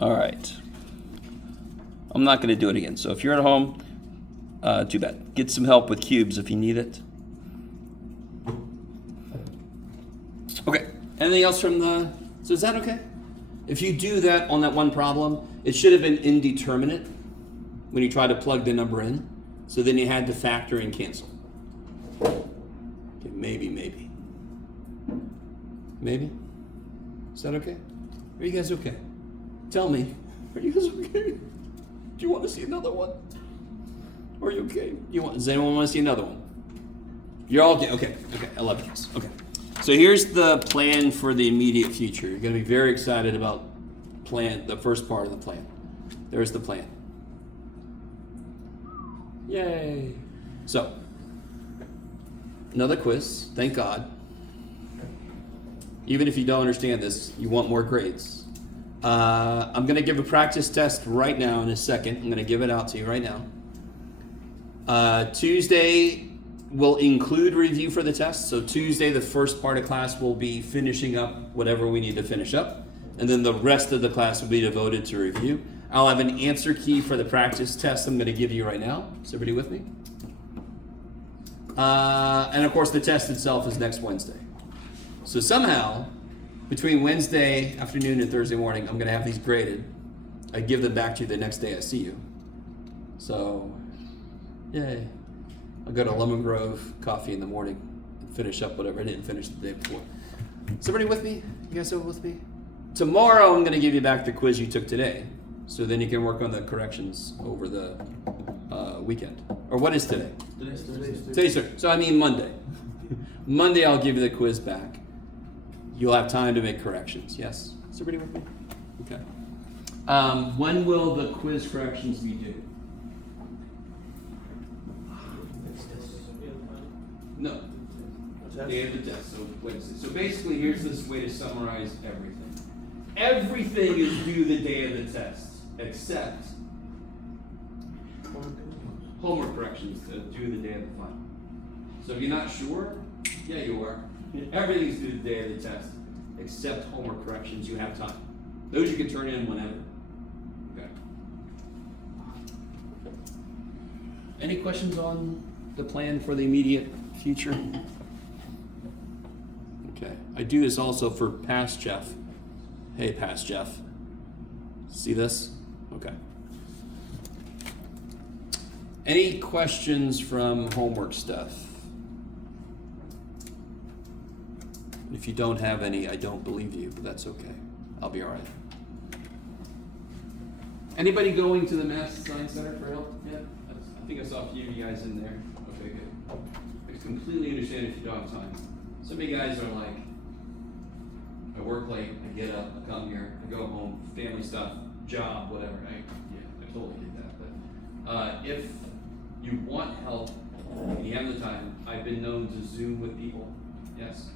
All right. I'm not going to do it again. So if you're at home, too bad. Get some help with cubes if you need it. Okay. Anything else from the... So is that okay? If you do that on that one problem, it should have been indeterminate when you try to plug the number in. So then you had to factor and cancel. Okay, maybe. Maybe? Is that okay? Are you guys okay? Tell me. Are you guys okay? Do you want to see another one? Are you okay? Does anyone want to see another one? You're all okay. Okay. I love you guys. Okay. So here's the plan for the immediate future. You're going to be very excited about the first part of the plan. There's the plan. Yay. So, another quiz. Thank God. Even if you don't understand this, you want more grades. I'm going to give a practice test right now in a second. I'm going to give it out to you right now. Tuesday will include review for the test. So Tuesday, the first part of class will be finishing up whatever we need to finish up. And then the rest of the class will be devoted to review. I'll have an answer key for the practice test I'm going to give you right now. Is everybody with me? And of course, the test itself is next Wednesday. So somehow, between Wednesday afternoon and Thursday morning, I'm going to have these graded. I give them back to you the next day I see you. So, yay. I'll go to Lemon Grove Coffee in the morning and finish up whatever I didn't finish the day before. Is everybody with me? You guys over with me? Tomorrow, I'm going to give you back the quiz you took today. So then you can work on the corrections over the weekend. Or what is today? Today's Thursday. So I mean Monday. Monday, I'll give you the quiz back. You'll have time to make corrections. Yes? Is everybody with me? Okay. When will the quiz corrections be due? No. Day of the test. So Wednesday. So basically, here's this way to summarize everything. Everything is due the day of the test, except homework corrections due the day of the final. So if you're not sure, yeah, you are. Everything's due the day of the test, except homework corrections. You have time. Those you can turn in whenever. Okay. Any questions on the plan for the immediate future? Okay. I do this also for Past Jeff. Hey, Past Jeff. See this? Okay. Any questions from homework stuff? If you don't have any, I don't believe you, but that's okay. I'll be all right. Anybody going to the Math Science Center for help yet? I think I saw a few of you guys in there. Okay, good. I completely understand if you don't have time. Some of you guys are like, I work late, I get up, I come here, I go home, family stuff, job, whatever. I totally get that. But if you want help and you have the time, I've been known to Zoom with people. Yes.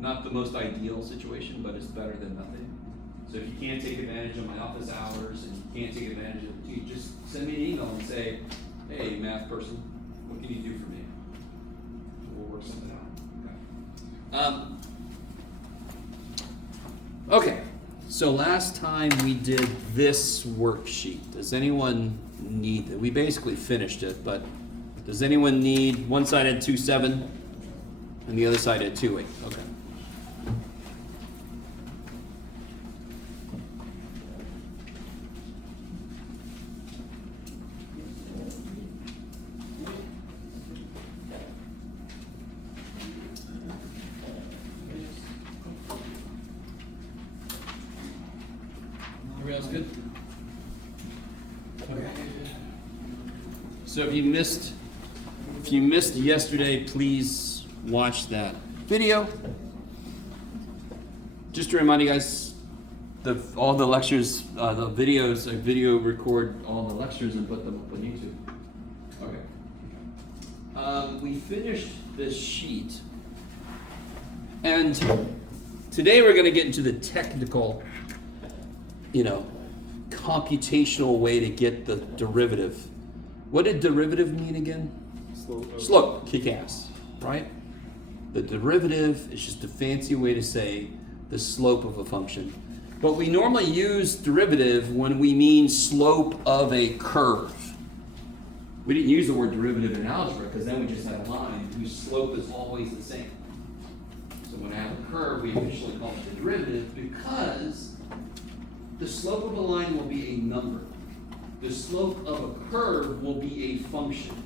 Not the most ideal situation, but it's better than nothing. So if you can't take advantage of my office hours and you can't take advantage of it, just send me an email and say, hey, math person, what can you do for me? We'll work something out. Okay, so last time we did this worksheet. Does anyone need it? We basically finished it, but does anyone need, one side had 2.7 and the other side had 2.8? Okay. Everybody else good? Okay. So if you missed yesterday, please watch that video. Just to remind you guys, all the lectures, the videos, I video record all the lectures and put them up on YouTube. Okay. We finished this sheet, and today we're going to get into the technical, computational way to get the derivative. What did derivative mean again? Slope. Kick ass, right? The derivative is just a fancy way to say the slope of a function. But we normally use derivative when we mean slope of a curve. We didn't use the word derivative in algebra because then we just had a line whose slope is always the same. So when I have a curve, we officially call it the derivative because the slope of a line will be a number. The slope of a curve will be a function.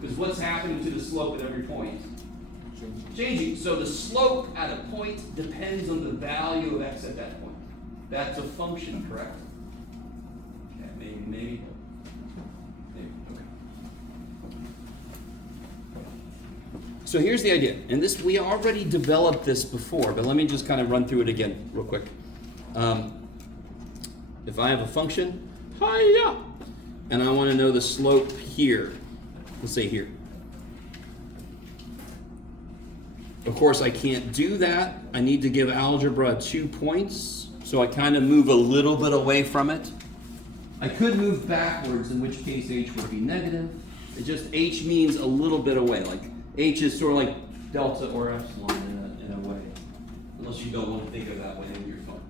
Because what's happening to the slope at every point? Changing. So the slope at a point depends on the value of x at that point. That's a function, correct? Okay, maybe. Okay. So here's the idea, and this we already developed this before, but let me just kind of run through it again real quick. If I have a function, hiya, and I want to know the slope here, let's say here. Of course, I can't do that. I need to give algebra 2 points, so I kind of move a little bit away from it. I could move backwards, in which case h would be negative. It just, h means a little bit away, like h is sort of like delta or epsilon in a way. Unless you don't want to think of that way in your phone.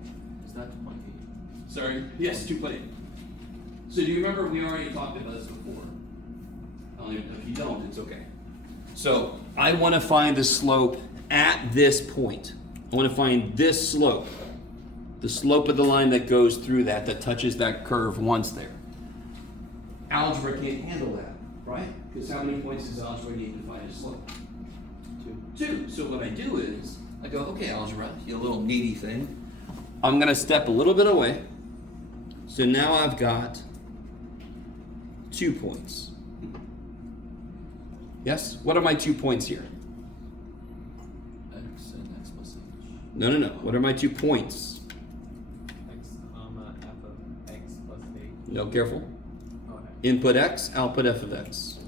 Is that 2.8? Sorry? Yes, 2.8. So do you remember we already talked about this before? If you don't, it's okay. So I want to find the slope at this point. I want to find this slope. The slope of the line that goes through that touches that curve once there. Algebra can't handle that, right? Because how many points does algebra need to find a slope? 2. So what I do is, I go, okay, algebra, you little needy thing. I'm going to step a little bit away. So now I've got 2 points. Yes? What are my 2 points here? X and x plus h. No. What are my 2 points? X, f of x plus h. No, careful. Oh, x. Input x, output f of x.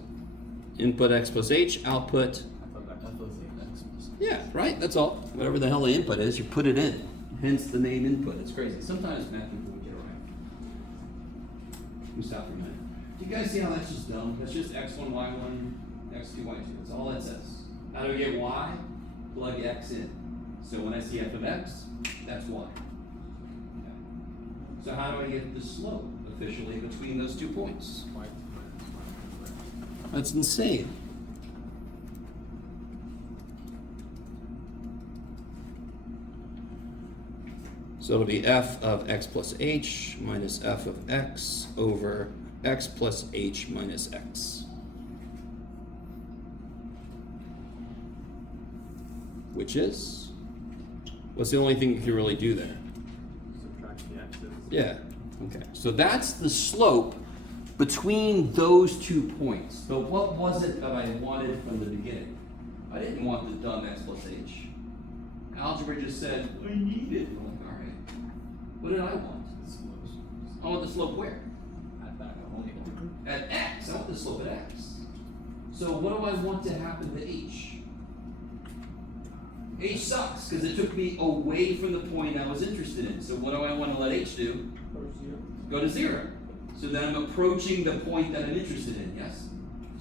Input x plus h, output. F of x plus h. Yeah, right? That's all. Whatever the hell the input is, you put it in. Hence the name input. It's crazy. Sometimes math people would get it right. Let me stop for a minute. Do you guys see how that's just dumb? That's just x1, y1, x2, y2. That's all that says. How do we get y? Plug x in. So when I see f of x, that's y. Okay. So how do I get the slope officially between those 2 points? Y minus y. That's insane. So it'll be f of x plus h minus f of x over x plus h minus x. Which is? What's the only thing you can really do there? Subtract the x's. Yeah, okay. So that's the slope between those 2 points. But what was it that I wanted from the beginning? I didn't want the dumb x plus h. Algebra just said, I need it. I'm like, all right. What did I want? I want the slope where? At that only. At x. I want the slope at x. So what do I want to happen to h? H sucks because it took me away from the point I was interested in. So what do I want to let h do? Go to 0. So then I'm approaching the point that I'm interested in, yes?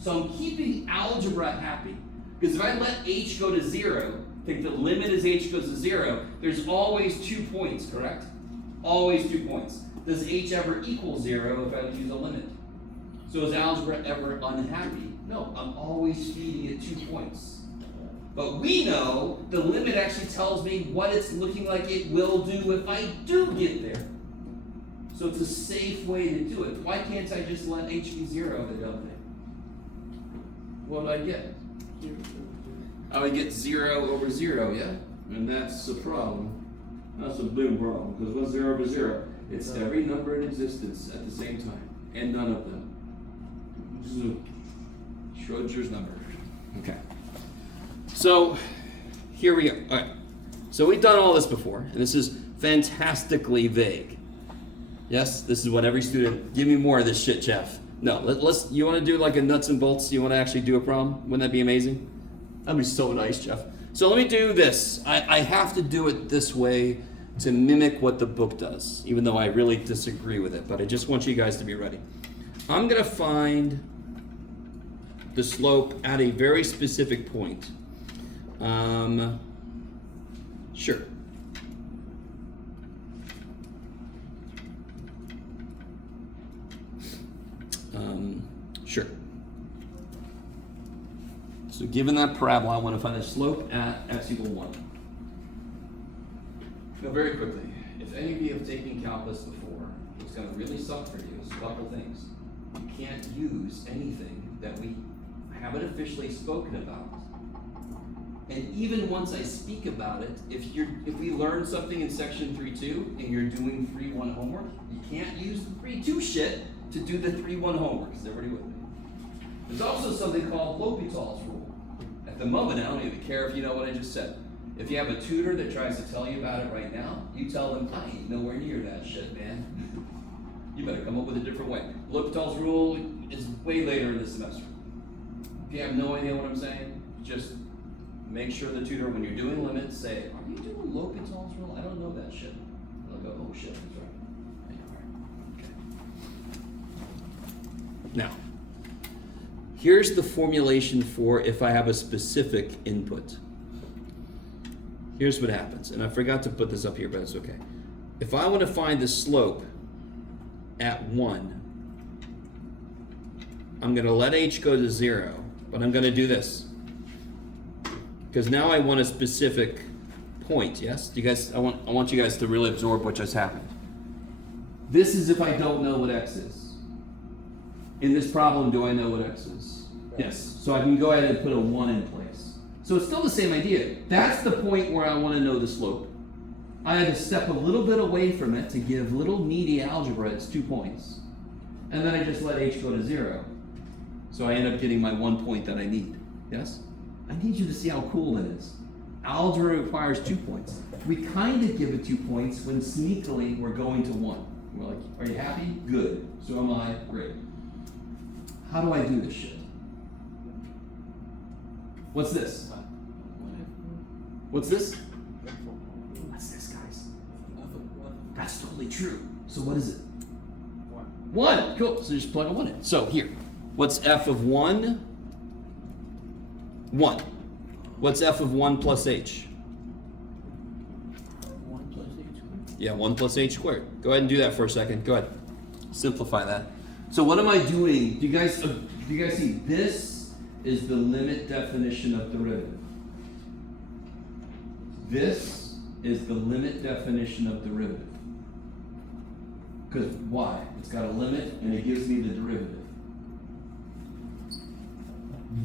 So I'm keeping algebra happy. Because if I let h go to 0, think the limit as h goes to 0, there's always 2 points, correct? Always 2 points. Does h ever equal 0 if I use a limit? So is algebra ever unhappy? No, I'm always feeding it 2 points. But we know the limit actually tells me what it's looking like it will do if I do get there. So it's a safe way to do it. Why can't I just let h be 0 the dumb thing? What do I get? I would get 0 over 0, yeah? And that's the problem. That's a big problem, because what's 0 over 0? It's every number in existence at the same time, and none of them. This is a Schrodinger's number. Okay. So, here we go. All right. So we've done all this before, and this is fantastically vague. Yes, this is what every student, give me more of this shit, Jeff. No, let's, you want to do like a nuts and bolts? You want to actually do a problem? Wouldn't that be amazing? That'd be so nice, Jeff. So let me do this. I have to do it this way to mimic what the book does, even though I really disagree with it, but I just want you guys to be ready. I'm going to find the slope at a very specific point. Sure. Sure. So given that parabola, I want to find the slope at x equal 1. Now very quickly, if any of you have taken calculus before, what's going to really suck for you is a couple things. You can't use anything that we haven't officially spoken about. And even once I speak about it, if we learn something in section 3.2 and you're doing 3.1 homework, you can't use the 3.2 shit to do the 3.1 homework. Is everybody with me? There's also something called L'Hopital's rule. At the moment, I don't even care if you know what I just said. If you have a tutor that tries to tell you about it right now, you tell them, I ain't nowhere near that shit, man. You better come up with a different way. L'Hopital's rule is way later in the semester. If you have no idea what I'm saying, just make sure the tutor, when you're doing limits, say, are you doing L'Hopital's rule? I don't know that shit. And they'll go, oh shit, that's right. Okay. Now, here's the formulation for if I have a specific input. Here's what happens, and I forgot to put this up here, but it's okay. If I want to find the slope at 1, I'm going to let h go to 0, but I'm going to do this. Because now I want a specific point, yes? You guys, I want you guys to really absorb what just happened. This is if I don't know what x is. In this problem, do I know what x is? Yes. So I can go ahead and put a 1 in place. So it's still the same idea. That's the point where I want to know the slope. I had to step a little bit away from it to give little meaty algebra its 2 points. And then I just let h go to 0. So I end up getting my 1 point that I need. Yes? I need you to see how cool it is. Algebra requires 2 points. We kind of give it 2 points when sneakily we're going to 1. We're like, are you happy? Good. So am I. Great. How do I do this shit? What's this? What's this? What's this, guys? That's totally true. So what is it? 1. Cool. So just plug a 1 in. So here, what's f of 1? 1. What's f of 1 plus h? 1 plus h squared. Yeah, 1 plus h squared. Go ahead and do that for a second. Go ahead. Simplify that. So what am I doing? Do you guys see? This is the limit definition of derivative. This is the limit definition of derivative. Because why? It's got a limit and it gives me the derivative.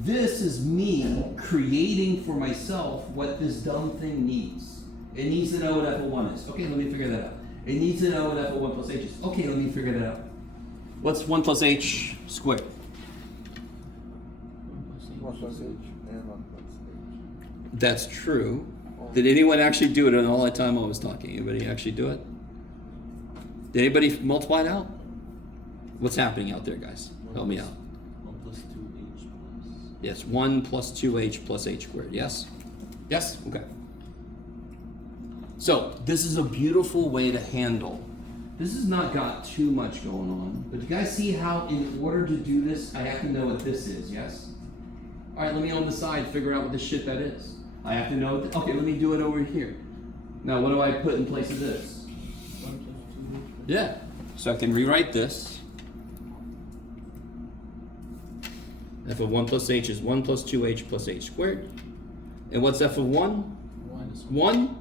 This is me creating for myself what this dumb thing needs. It needs to know what f of 1 is. Okay, let me figure that out. It needs to know what f of 1 plus h is. Okay, let me figure that out. What's 1 plus h squared? 1 plus h. 1 plus h and 1 plus h. That's true. Did anyone actually do it in all that time I was talking? Anybody actually do it? Did anybody multiply it out? What's happening out there, guys? Help me out. 1 plus 2h plus. Yes, 1 plus 2h plus h squared. Yes? Yes? Okay. So, this is a beautiful way to handle. This has not got too much going on. But you guys see how in order to do this, I have to know what this is, yes? Alright, let me on the side figure out what this shit that is. I have to know, okay, let me do it over here. Now, what do I put in place of this? 1 plus 2h plus. Yeah. So I can rewrite this. F of 1 plus h is 1 plus 2h plus h squared. And what's f of 1? 1 is 1.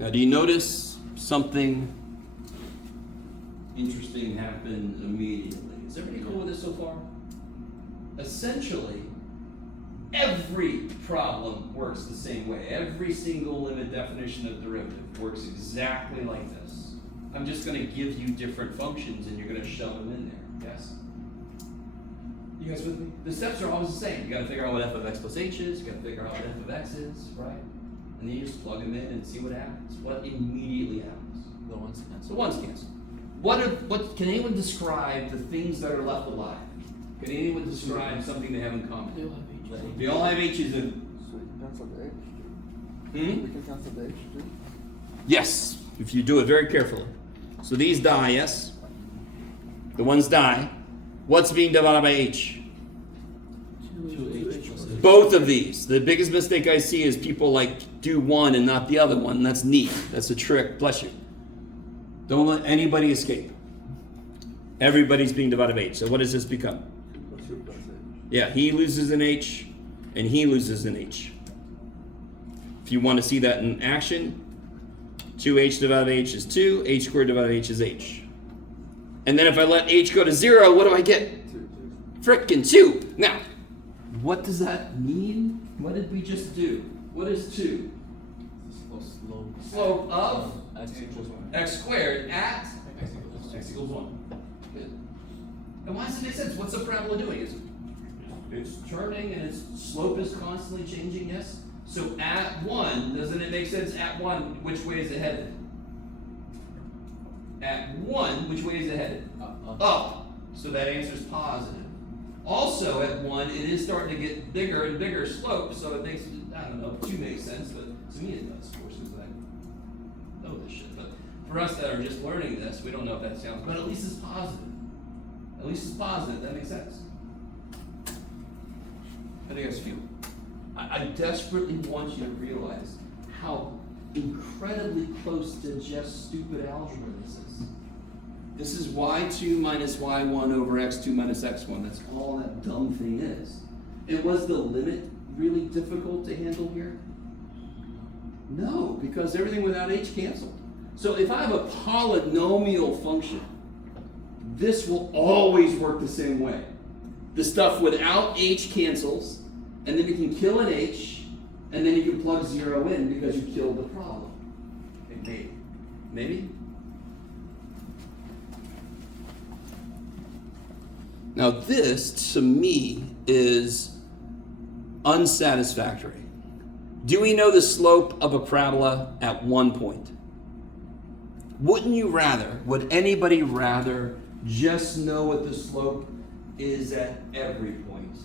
Now, do you notice something interesting happen immediately? Is everybody cool with this so far? Essentially, every problem works the same way. Every single limit definition of derivative works exactly like this. I'm just going to give you different functions and you're going to shove them in there. Yes? You guys with me? The steps are always the same. You got to figure out what f of x plus h is. You got to figure out what f of x is, right? And then you just plug them in and see what happens. What immediately happens? the 1's cancel. So one's cancel. What can anyone describe the things that are left alive? Can anyone describe something they have in common? They all have h. They all have h's in. So you can cancel the h too. Hmm? We can cancel the h too. Yes, if you do it very carefully. So these die, yes? The ones die. What's being divided by h? 2h plus h. both of these. The biggest mistake I see is people like do one and not the other one. That's neat. That's a trick. Bless you. Don't let anybody escape. Everybody's being divided by h. So what does this become? 2 plus 2 plus h. Yeah, he loses an h, and he loses an h. If you want to see that in action, 2h divided by h is 2, h squared divided by h is h. And then if I let h go to 0, what do I get? 2, 2. Frickin' 2. Now, what does that mean? What did we just do? What is 2? Slope of x equals 1. x squared at X equals 1. Good. And why does it make sense? What's the parabola doing? It's turning and its slope is constantly changing, yes? So at 1, doesn't it make sense at 1, which way is it headed? At 1, which way is it headed? Up. So that answer is positive. Also at 1, it is starting to get bigger and bigger slope, so it makes, I don't know, 2 makes sense, but to me it does, of course, because I know this shit. But for us that are just learning this, we don't know if that sounds, but at least it's positive. At least it's positive, that makes sense. How do you guys feel? I desperately want you to realize how incredibly close to just stupid algebra this is. This is y2 minus y1 over x2 minus x1. That's all that dumb thing is. And was the limit really difficult to handle here? No, because everything without h canceled. So if I have a polynomial function, this will always work the same way. The stuff without h cancels, and then you can kill an h, and then you can plug 0 in because you killed the problem. Okay, maybe. Maybe? Now this, to me, is unsatisfactory. Do we know the slope of a parabola at 1 point? Wouldn't you rather, would anybody rather just know what the slope is at every point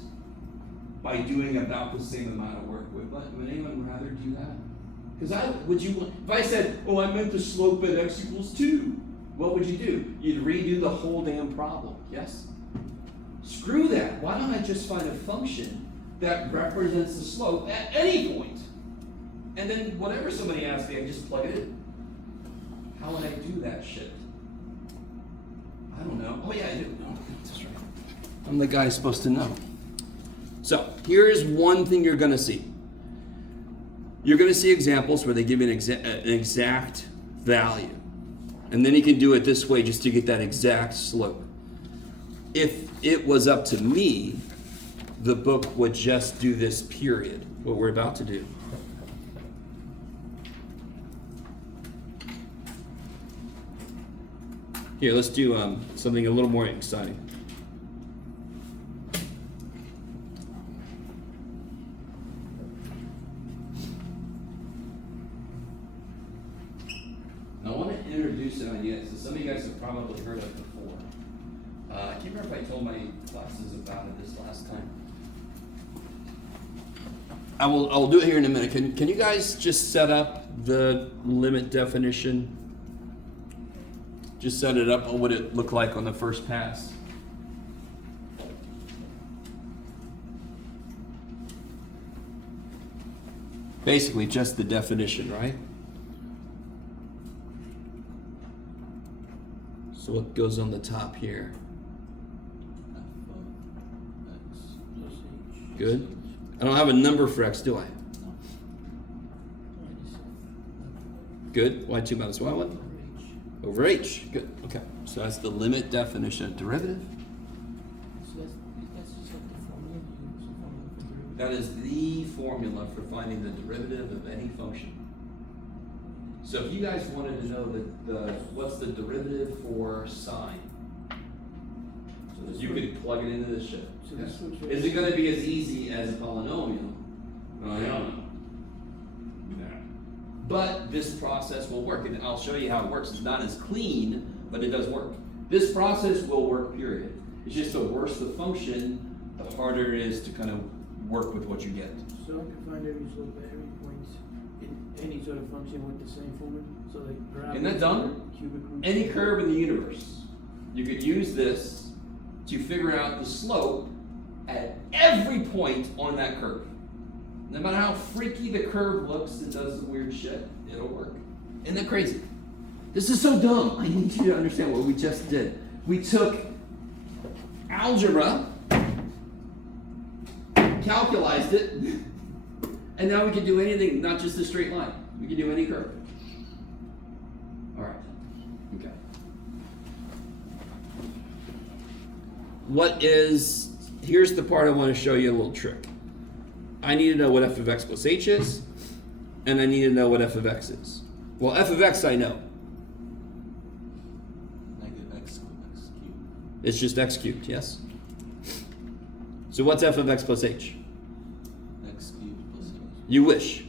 by doing about the same amount of work? Would anyone rather do that? Because if I said, oh, I meant the slope at x equals 2, what would you do? You'd redo the whole damn problem, yes? Screw that. Why don't I just find a function that represents the slope at any point? And then whatever somebody asks me, I just plug it in. How would I do that shit? I don't know. Oh yeah, I do. No, that's right. I'm the guy supposed to know. So here is one thing you're going to see. You're going to see examples where they give you an exact value. And then you can do it this way just to get that exact slope. If it was up to me, the book would just do this period, what we're about to do. Here, let's do something a little more exciting. Now, I want to introduce an idea. So some of you guys have probably heard of before. I can't remember if I told my classes about it this last time. I'll do it here in a minute. Can you guys just set up the limit definition? Just set it up. What would it look like on the first pass? Basically, just the definition, right? So what goes on the top here? Good. I don't have a number for x, do I? Good. Y2 minus y1 over h. Good. Okay. So that's the limit definition of derivative. That is the formula for finding the derivative of any function. So if you guys wanted to know what's the derivative for sine, you could plug it into this shit. So this switch Is it going to be as easy as a polynomial? I don't know. But this process will work, and I'll show you how it works. It's not as clean, but it does work. This process will work, period. It's just the worse the function, the harder it is to kind of work with what you get. So I can find every slope at every point in any sort of function with the same formula. So like parabola, Isn't that dumb? cubic root. Any curve in the universe, you could use this to figure out the slope at every point on that curve. No matter how freaky the curve looks, it does some weird shit, it'll work. Isn't that crazy? This is so dumb. I need you to understand what we just did. We took algebra, calculized it, and now we can do anything, not just a straight line. We can do any curve. All right. Okay. Here's the part I want to show you a little trick. I need to know what f of x plus h is, and I need to know what f of x is. Well, f of x I know. Negative x cubed. It's just x cubed, yes? So what's f of x plus h? X cubed plus h. You wish.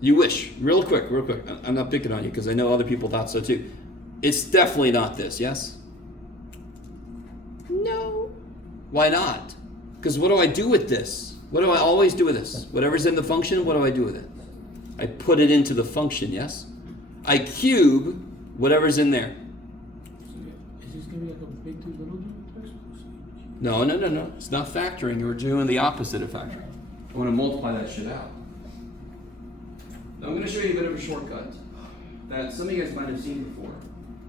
You wish. Real quick. I'm not picking on you because I know other people thought so too. It's definitely not this, yes? No. Why not? Because what do I do with this? What do I always do with this? Whatever's in the function, what do I do with it? I put it into the function, yes? I cube whatever's in there. Is this gonna be like a big 2 little 2 x plus h? No. It's not factoring. You're doing the opposite of factoring. I want to multiply that shit out. Now I'm going to show you a bit of a shortcut that some of you guys might have seen before.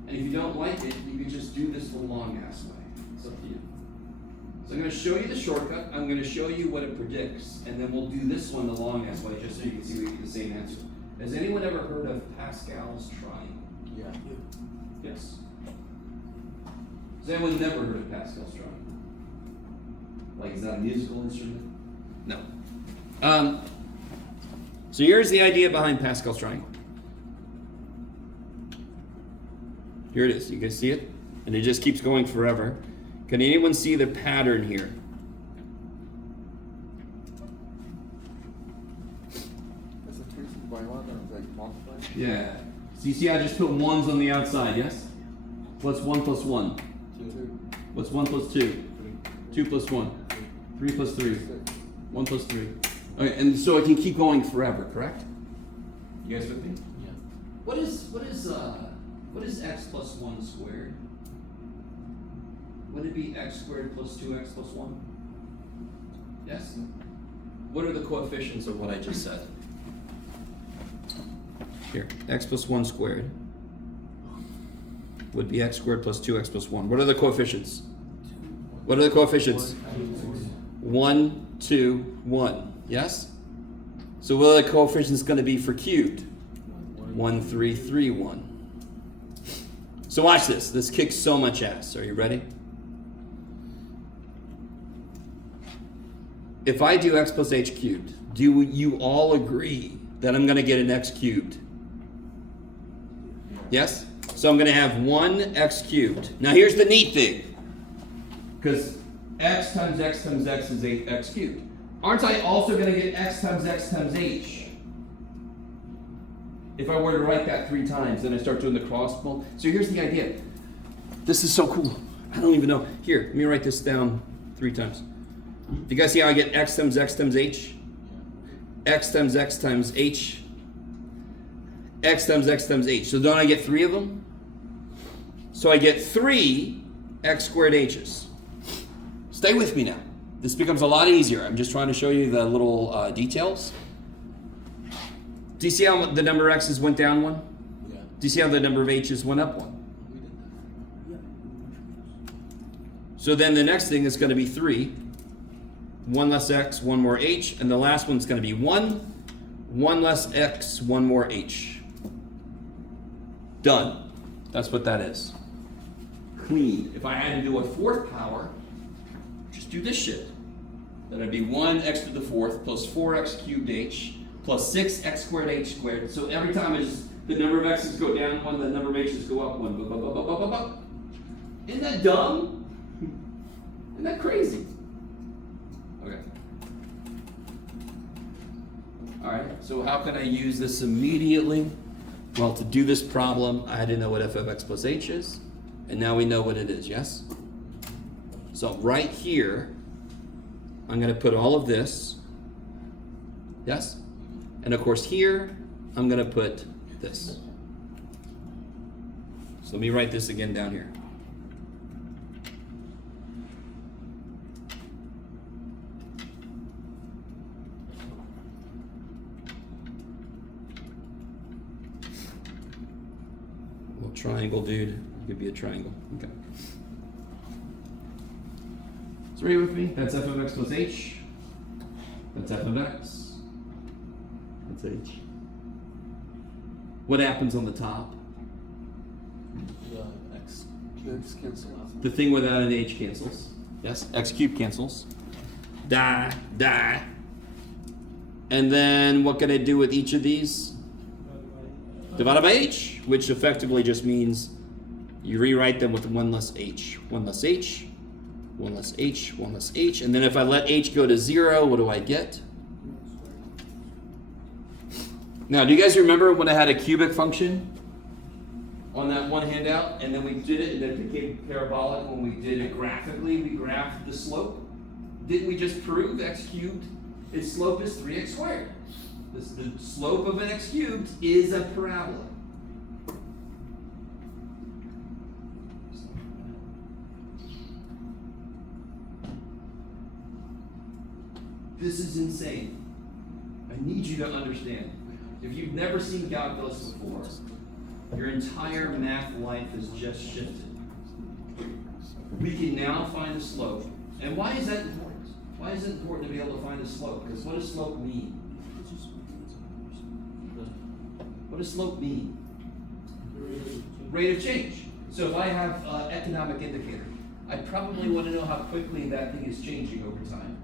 And if you don't like it, you can just do this the long ass way. It's up to you. So I'm going to show you the shortcut. I'm going to show you what it predicts. And then we'll do this one the long ass way just so you can see we get the same answer. Has anyone ever heard of Pascal's triangle? Yeah. Yes. Has anyone never heard of Pascal's triangle? Like, is that a musical instrument? No. So here's the idea behind Pascal's triangle. Here it is. You guys see it? And it just keeps going forever. Can anyone see the pattern here? Is it 3 by 1 or is it multiplied? Yeah. So you see I just put ones on the outside, yes? What's 1 plus 1? 2. What's 1 plus 2? 2 plus 1. 3 plus 3. 6. 1 plus 3. Okay, and so it can keep going forever, correct? You guys with me? Yeah. What is x plus 1 squared? Would it be x squared plus 2x plus 1? Yes? What are the coefficients of what I just said? Here, x plus 1 squared would be x squared plus 2x plus 1. What are the coefficients? What are the coefficients? 1, 2, 1. Yes? So what are the coefficients going to be for cubed? 1, 3, 3, 1. So watch this. This kicks so much ass. Are you ready? If I do x plus h cubed, do you all agree that I'm going to get an x cubed? Yes? So I'm going to have 1 x cubed. Now here's the neat thing. Because x times x times x is 8x cubed. Aren't I also going to get x times h? If I were to write that 3 times, then I start doing the cross multiply. So here's the idea. This is so cool. I don't even know. Here, let me write this down 3 times. You guys see how I get x times h? X times h. X times h. So don't I get 3 of them? So I get 3 x squared h's. Stay with me now. This becomes a lot easier. I'm just trying to show you the little details. Do you see how the number of x's went down 1? Yeah. Do you see how the number of h's went up 1? We did that. So then the next thing is going to be 3. 1 less x, 1 more h. And the last one's going to be 1. 1 less x, 1 more h. Done. That's what that is. Clean. If I had to do a 4th power, just do this shit. Then it'd be 1 x to the 4th plus 4x cubed h plus 6x squared h squared. So every time the number of x's go down 1, the number of h's go up 1. Isn't that dumb? Isn't that crazy? Okay. Alright, so how can I use this immediately? Well, to do this problem, I had to know what f of x plus h is. And now we know what it is, yes? So right here, I'm going to put all of this. Yes? And of course here, I'm going to put this. So let me write this again down here. triangle, dude. You could be a triangle. Okay. So are you with me? That's f of x plus h. That's f of x. That's h. What happens on the top? The x The cubed x cancel out. The thing without an h cancels. Yes, x cubed cancels. Die, die. And then what can I do with each of these? Divided by h, which effectively just means you rewrite them with 1 less h. 1 less h, 1 less h, 1 less h. And then if I let h go to 0, what do I get? Now, do you guys remember when I had a cubic function on that one handout, and then we did it, and it became parabolic when we did it graphically? We graphed the slope. Didn't we just prove x cubed, its slope is 3x squared? The slope of an x cubed is a parabola. This is insane. I need you to understand. If you've never seen calculus before, your entire math life has just shifted. We can now find the slope. And why is that important? Why is it important to be able to find the slope? Because what does slope mean? What does slope mean? Rate of change. So if I have an economic indicator, I probably want to know how quickly that thing is changing over time.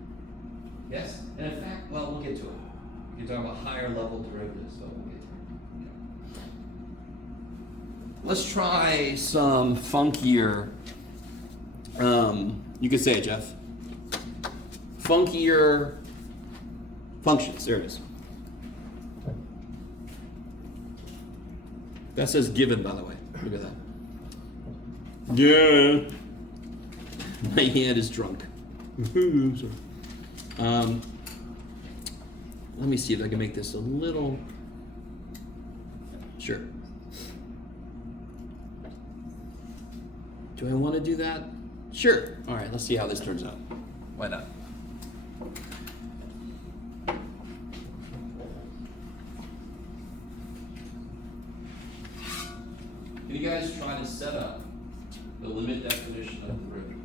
Yes? And in fact, well, we'll get to it. You're talking about higher level derivatives, but we'll get to it. Let's try some funkier, you could say it, Jeff. Funkier functions. There it is. That says given, by the way. Look at that. Yeah. My hand is drunk. Sorry. Let me see if I can make this a little. Sure. Do I want to do that? Sure. All right, let's see how this turns out. Why not? Can you guys try to set up the limit definition of the derivative?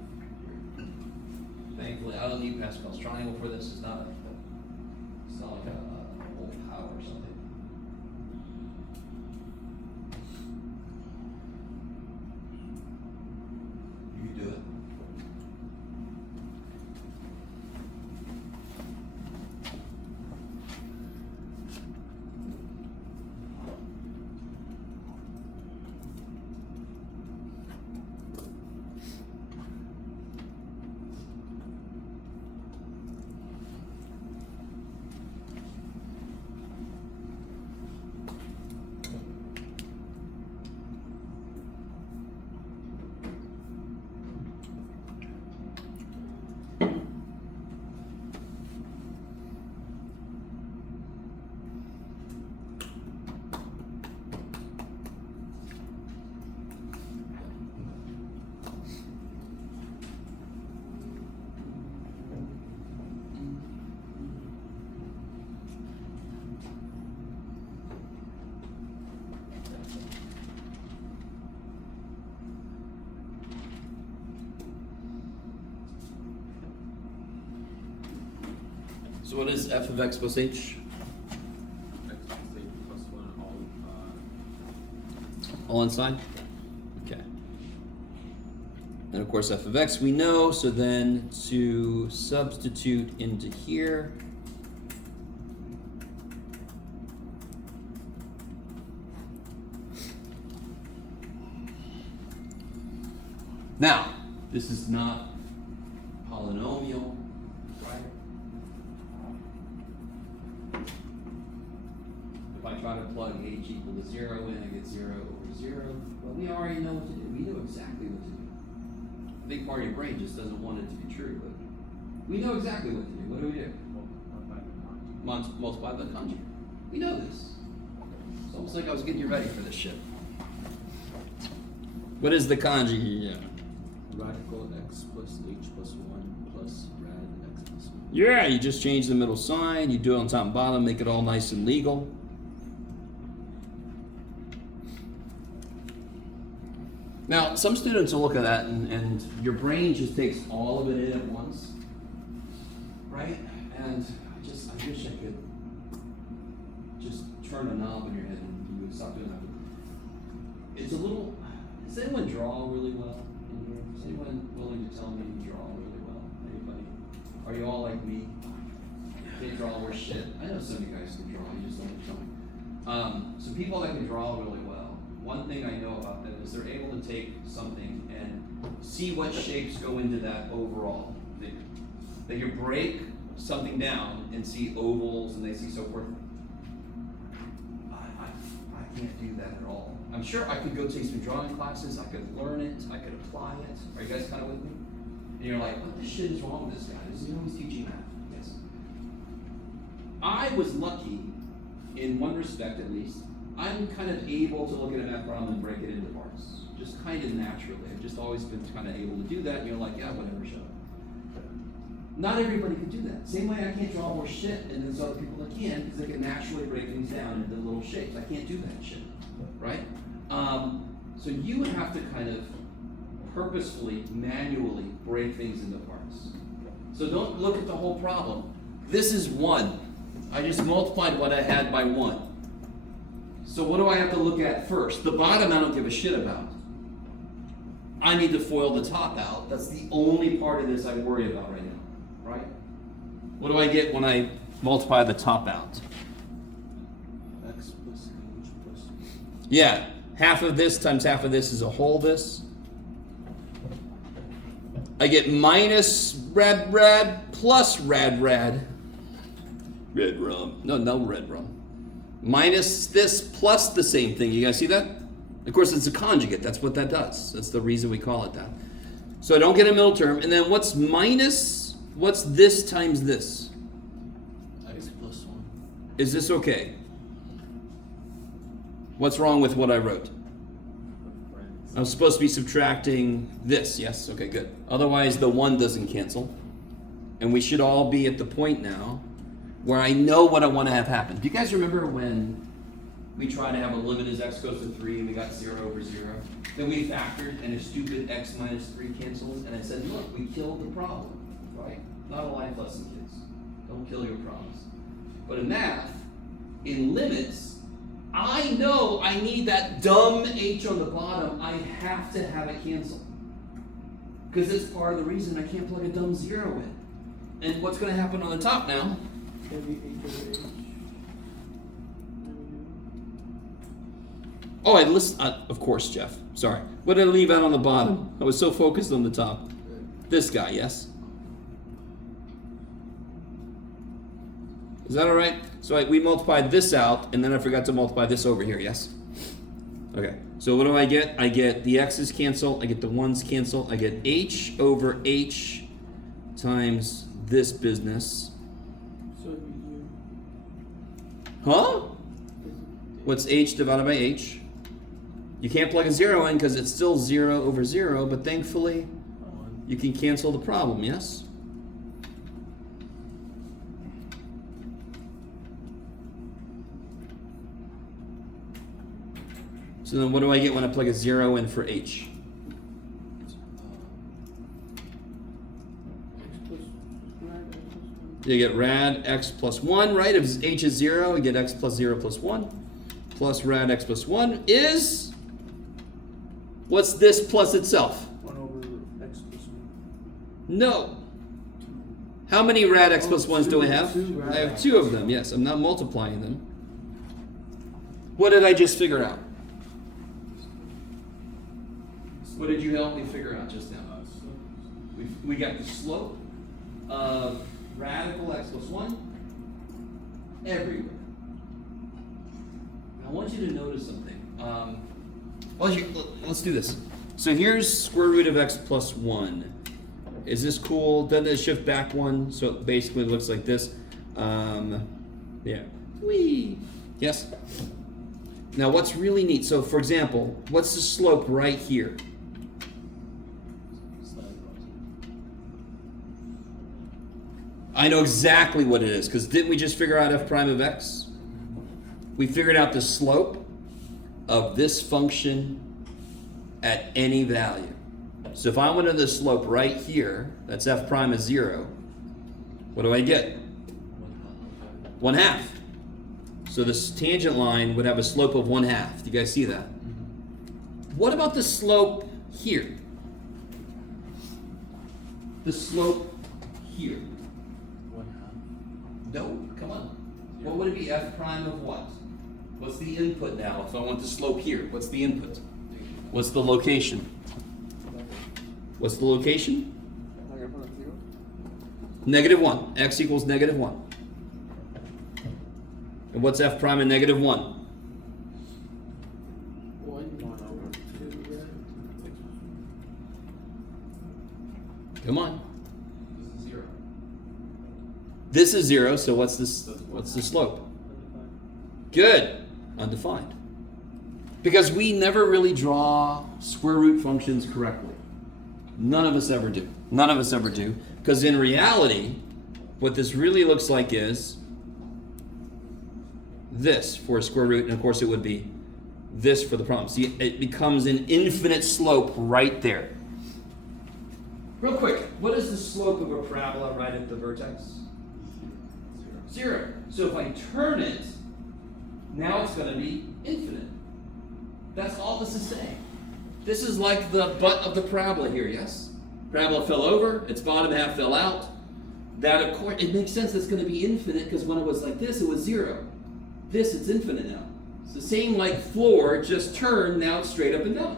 Thankfully, I don't need Pascal's triangle for this. It's not like a old power or something. You can do it. So what is f of x plus h? X plus h plus 1 All inside? Okay. And of course f of x we know, so then to substitute into here, now, this is not polynomial, right? If I try to plug h equal to 0 in, I get 0 over 0. Well, we already know what to do. We know exactly what to do. A big part of your brain just doesn't want it to be true, but we know exactly what to do. What do? Multiply by the conjugate. We know this. It's almost like I was getting you ready for this shit. What is the conjugate? Yeah. Radical x plus h plus 1 plus rad x plus 1. Yeah, you just change the middle sign, you do it on top and bottom, make it all nice and legal. Now, some students will look at that and your brain just takes all of it in at once, right? And I wish I could just turn a knob in your head and you would stop doing that. It's a little, does anyone draw really well in here? Is anyone willing to tell me you draw really well? Anybody? Are you all like me? Can't draw worth shit. I know some of you guys can draw, you just don't tell me. So people that can draw really well, one thing I know about them is they're able to take something and see what shapes go into that overall figure. They can break something down and see ovals and they see so forth. I can't do that at all. I'm sure I could go take some drawing classes, I could learn it, I could apply it. Are you guys kind of with me? And you're like, what the shit is wrong with this guy? Does he know he's teaching math? Yes. I was lucky, in one respect at least, I'm kind of able to look at a math problem and break it into parts. Just kind of naturally. I've just always been kind of able to do that, and you're like, yeah, whatever, shut up. Not everybody can do that. Same way I can't draw more shit, and there's other people that can, because they can naturally break things down into little shapes. I can't do that shit, right? So you would have to kind of purposefully, manually break things into parts. So don't look at the whole problem. This is 1. I just multiplied what I had by 1. So what do I have to look at first? The bottom I don't give a shit about. I need to FOIL the top out. That's the only part of this I worry about right now, right? What do I get when I multiply the top out? X plus H plus. Yeah, half of this times half of this is a whole this. I get minus rad plus rad. Red rum. No red rum. Minus this plus the same thing. You guys see that? Of course, it's a conjugate. That's what that does. That's the reason we call it that. So I don't get a middle term. And then what's this times this? X plus 1. Is this okay? What's wrong with what I wrote? I'm supposed to be subtracting this. Yes? Okay, good. Otherwise, the 1 doesn't cancel. And we should all be at the point now where I know what I want to have happen. Do you guys remember when we tried to have a limit as x goes to 3 and we got 0 over 0? Then we factored and a stupid x minus 3 cancels, and I said, look, we killed the problem, right? Not a life lesson, kids. Don't kill your problems. But in math, in limits, I know I need that dumb h on the bottom. I have to have it cancel. Because it's part of the reason I can't plug a dumb 0 in. And what's going to happen on the top now? Heavy H over H. Oh, I list. Of course, Jeff. Sorry. What did I leave out on the bottom? I was so focused on the top. This guy, yes? Is that all right? So we multiplied this out, and then I forgot to multiply this over here, yes? Okay. So what do I get? I get the x's cancel. I get the 1's cancel. I get h over h times this business. So it'd be U. Huh? What's h divided by h? You can't plug a 0 in because it's still 0 over 0, but thankfully you can cancel the problem, yes? So then what do I get when I plug a 0 in for h? X plus rad, X plus 1. You get rad x plus 1, right? If h is 0, you get x plus 0 plus 1. Plus rad x plus 1 is... What's this plus itself? 1 over x plus 1. No. How many rad x plus 1s do I have? Two rad I have x 2 of plus them, 1. yes. I'm not multiplying them. What did I just figure out? What did you help me figure out just now? We got the slope of radical x plus 1 everywhere. I want you to notice something. Let's do this. So here's square root of x plus 1. Is this cool? Doesn't it shift back 1? So it basically looks like this. Yeah. Whee! Yes? Now what's really neat, so for example, what's the slope right here? I know exactly what it is, because didn't we just figure out f prime of x? We figured out the slope of this function at any value. So if I wanted the slope right here, that's f prime is 0, what do I get? 1/2. So this tangent line would have a slope of 1/2. Do you guys see that? What about the slope here? The slope here. 1/2. No, come on. What would it be? F prime of what? What's the input now? If I want the slope here, what's the input? What's the location? What's the location? -1. X equals -1. And what's f prime and -1? 1 over 2, right? Come on. This is 0. This is 0, so what's this? What's the slope? Good. Undefined. Because we never really draw square root functions correctly. None of us ever do. None of us ever do. Because in reality, what this really looks like is this for a square root, and of course it would be this for the problem. See, it becomes an infinite slope right there. Real quick, what is the slope of a parabola right at the vertex? 0. So if I turn it, now it's going to be infinite. That's all this is saying. This is like the butt of the parabola here, yes? Parabola fell over, its bottom half fell out. That, of course, it makes sense it's going to be infinite because when it was like this, it was 0. This, it's infinite now. It's the same like floor, just turned, now it's straight up and down.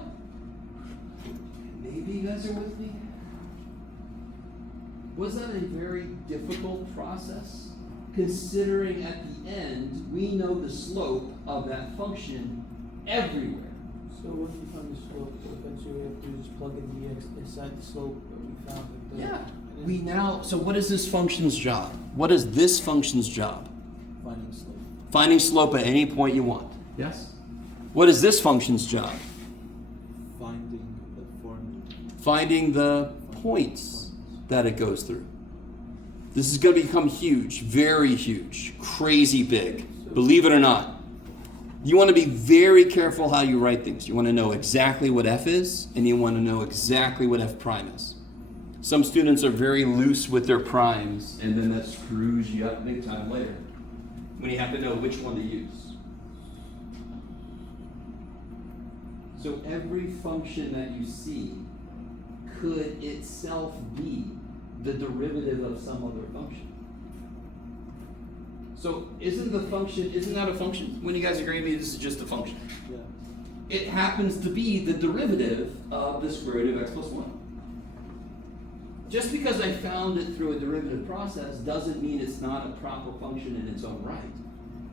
Maybe you guys are with me? Was that a very difficult process? Considering at the end, we know the slope of that function everywhere. So once we find the slope, eventually we have to just plug in the x inside the slope that we found. With the, Yeah. We now, so what is this function's job? What is this function's job? Finding slope. Finding slope at any point you want. Yes? What is this function's job? Finding the formula. Finding the points that it goes through. This is going to become huge, very huge, crazy big. Believe it or not. You want to be very careful how you write things. You want to know exactly what f is, and you want to know exactly what f prime is. Some students are very loose with their primes, and then that screws you up big time later when you have to know which one to use. So every function that you see could itself be the derivative of some other function. So isn't that a function? When you guys agree with me, this is just a function. Yeah. It happens to be the derivative of the square root of x plus 1. Just because I found it through a derivative process doesn't mean it's not a proper function in its own right.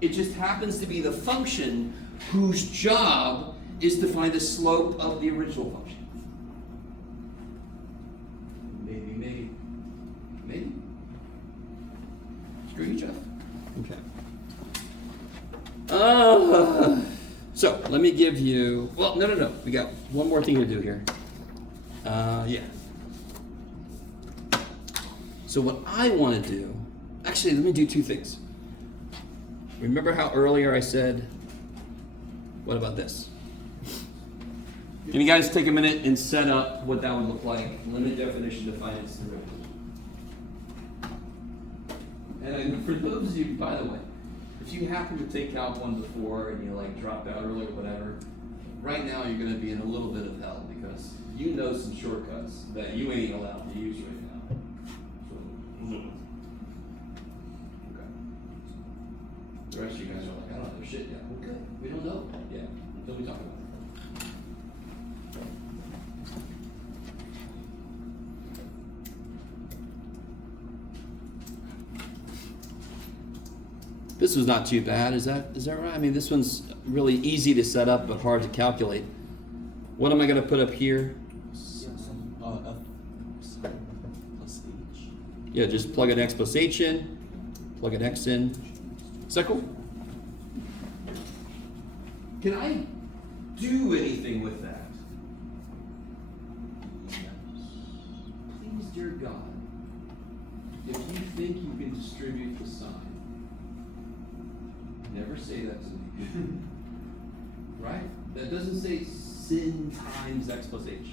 It just happens to be the function whose job is to find the slope of the original function. Maybe. Screw you, Jeff. Okay. So let me give you. Well, no. We got one more thing to do here. Yeah. So what I want to do, actually, let me do two things. Remember how earlier I said, what about this? Can you guys take a minute and set up what that would look like? Limit definition, define its derivative. And for those of you, by the way, if you happen to take Calc 1 before and you like dropped out early or whatever, right now you're going to be in a little bit of hell because you know some shortcuts that you ain't allowed to use right now. Okay. The rest of you guys are like, I don't know shit yet. Well, good. We don't know yet until we talk about it. This was not too bad, is that right? I mean, this one's really easy to set up but hard to calculate. What am I going to put up here? F plus h. Yeah, just plug an x plus h in, plug an x in. Is that cool? Can I do anything with that? Please, dear God, if you think you can distribute the sign, never say that to me. Right? That doesn't say sin times x plus h.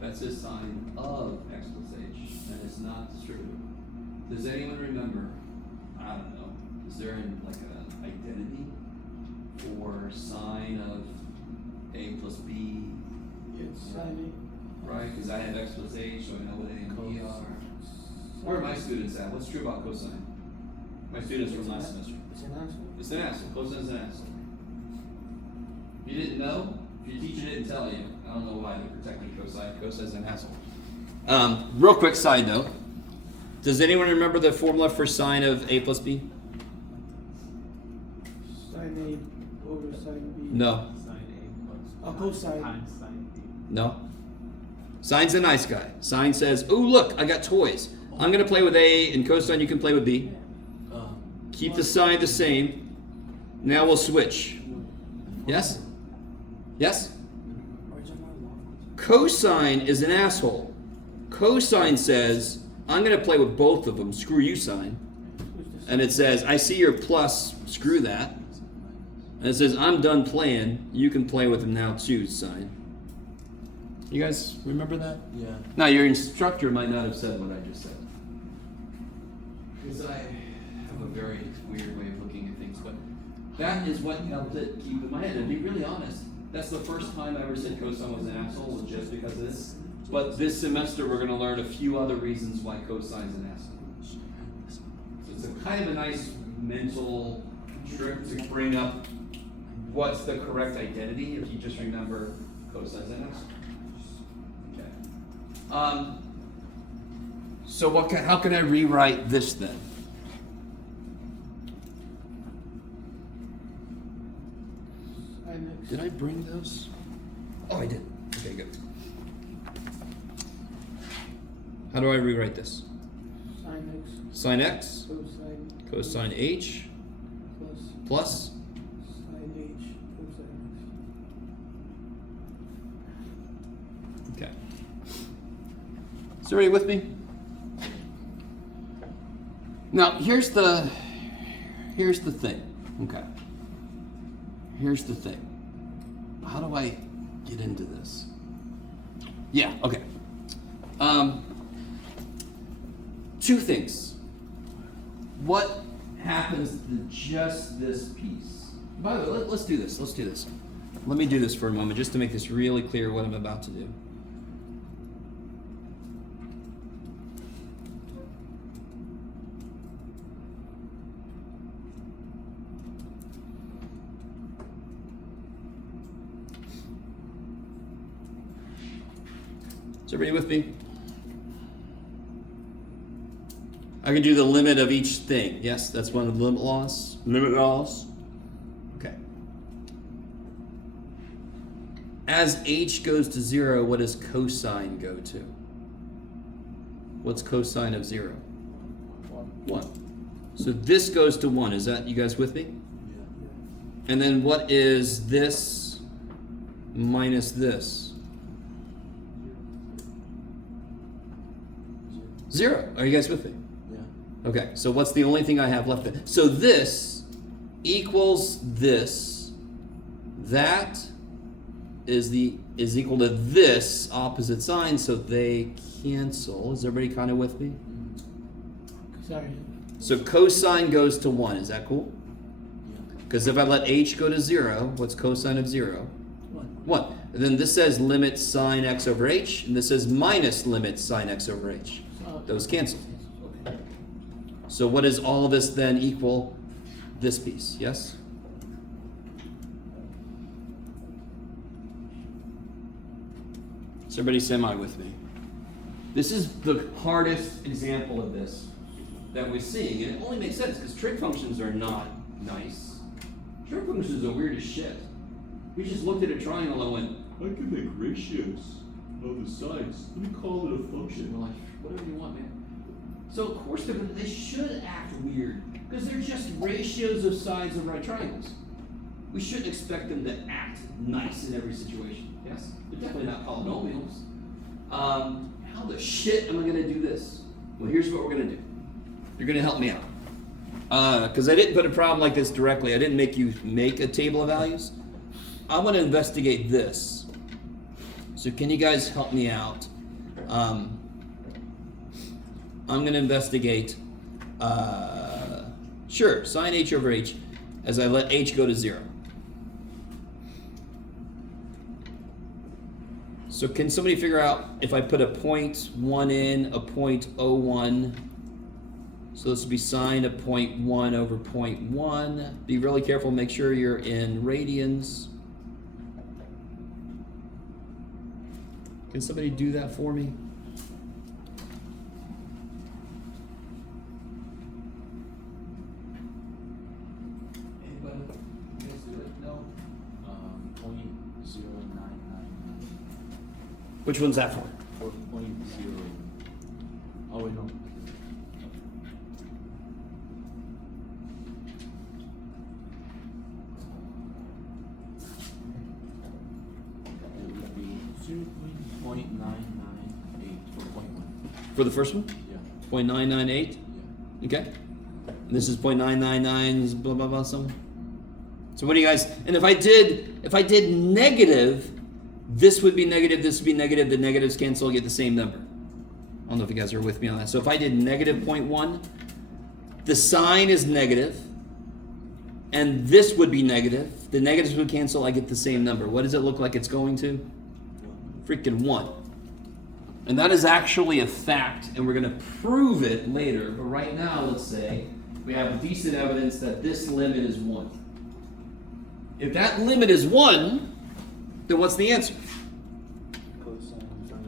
That's a sine of x plus h, and it's not distributive. Does anyone remember? I don't know. Is there an identity for sine of a plus b? It's sine Right, because I have x plus h, so I know what a and b are. Where are my students at? What's true about cosine? My students from last semester. It's an answer. It's an asshole. Cosine is an asshole. You didn't know? If your teacher didn't tell you, I don't know why they're protecting cosine. Cosine is an asshole. Real quick side note. Does anyone remember the formula for sine of a plus b? Sine A over sine B. No. Sine A I'll plus go sine. times sine B. No. Sine's a nice guy. Sine says, "Ooh, look, I got toys. I'm gonna play with A, and cosine you can play with B. Keep the sign the same. Now we'll switch. Yes? Yes? Cosine is an asshole. Cosine says, I'm going to play with both of them. Screw you, sine. And it says, I see your plus. Screw that. And it says, I'm done playing. You can play with them now too, sine. You guys remember that? Yeah. Now, your instructor might not have said what I just said. Because I have a very weird way of looking at things, but that is what helped it keep in my head. And to be really honest, that's the first time I ever said cosine was an asshole, was just because of this. But this semester, we're going to learn a few other reasons why cosine is an asshole. So it's a kind of a nice mental trick to bring up what's the correct identity if you just remember cosine is an asshole. Okay. So how can I rewrite this then? Sine X. Did I bring those? Oh, I did. Okay, good. How do I rewrite this? Sine X. Sine x, Cosine cosine h, plus plus. sine H cosine X. Okay. Is everybody with me? Now, here's the thing. Okay. Here's the thing. How do I get into this? Yeah, okay. Two things. What happens to just this piece? By the way, let's do this. Let's do this. Let me do this for a moment just to make this really clear what I'm about to do. Is everybody with me? I can do the limit of each thing. Yes, that's one of the limit laws. Limit laws. Okay. As h goes to 0, what does cosine go to? What's cosine of 0? 1. So this goes to 1. Is that you guys with me? Yeah. And then what is this minus this? 0. Are you guys with me? Yeah. Okay, so what's the only thing I have left? So this equals this. That is equal to this opposite sign, so they cancel. Is everybody kind of with me? Sorry. So cosine goes to 1. Is that cool? Yeah. Because if I let h go to 0, what's cosine of 0? 1. And then this says limit sine x over h, and this says minus limit sine x over h. Those cancel. Okay. So what does all of this then equal? This piece, yes? Is everybody semi with me? This is the hardest example of this that we're seeing, and it only makes sense because trig functions are not nice. Trig functions are weird as shit. We just looked at a triangle and went, I can make ratios of the sides. Let me call it a function. We're like, whatever you want, man. So of course they should act weird because they're just ratios of sides of right triangles. We shouldn't expect them to act nice in every situation. Yes, they're definitely not polynomials. How the shit am I going to do this? Well, here's what we're going to do. You're going to help me out because I didn't put a problem like this directly. I didn't make you make a table of values. I want to investigate this. So can you guys help me out? I'm going to investigate, sure, sine h over h as I let h go to 0. So can somebody figure out if I put a 0.1 in, a 0.01, so this would be sine of 0.1 over 0.1. Be really careful, make sure you're in radians. Can somebody do that for me? Anybody? You guys do it? No. 0.0999. Which one's that for? Or 0.0. Oh wait, no. It would be 0.998 for 0.1. For the first one? Yeah. 0.998? Yeah. Okay. And this is 0.999, blah, blah, blah, something. So what do you guys, and if I did negative, this would be negative, this would be negative, the negatives cancel, I get the same number. I don't know if you guys are with me on that. So if I did negative 0.1, the sign is negative, and this would be negative. The negatives would cancel, I get the same number. What does it look like it's going to? Freaking 1. And that is actually a fact, and we're going to prove it later. But right now, let's say we have decent evidence that this limit is 1. If that limit is 1, then what's the answer?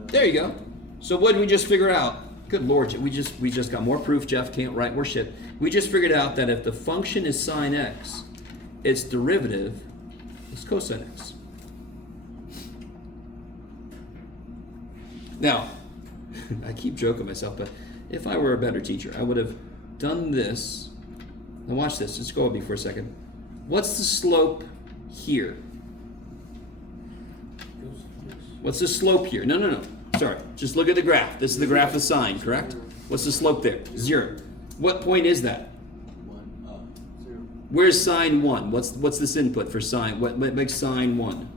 There you go. So what did we just figure out? Good Lord, we just got more proof. Jeff can't write. We're shit. We just figured out that if the function is sine x, its derivative is cosine x. Now, I keep joking myself, but if I were a better teacher, I would have done this. Now watch this. Just go with me for a second. What's the slope here? What's the slope here? No. Sorry. Just look at the graph. This is the graph of sine, correct? What's the slope there? 0. What point is that? 1 up. 0. Where's sine 1? What's this input for sine? What makes sine 1?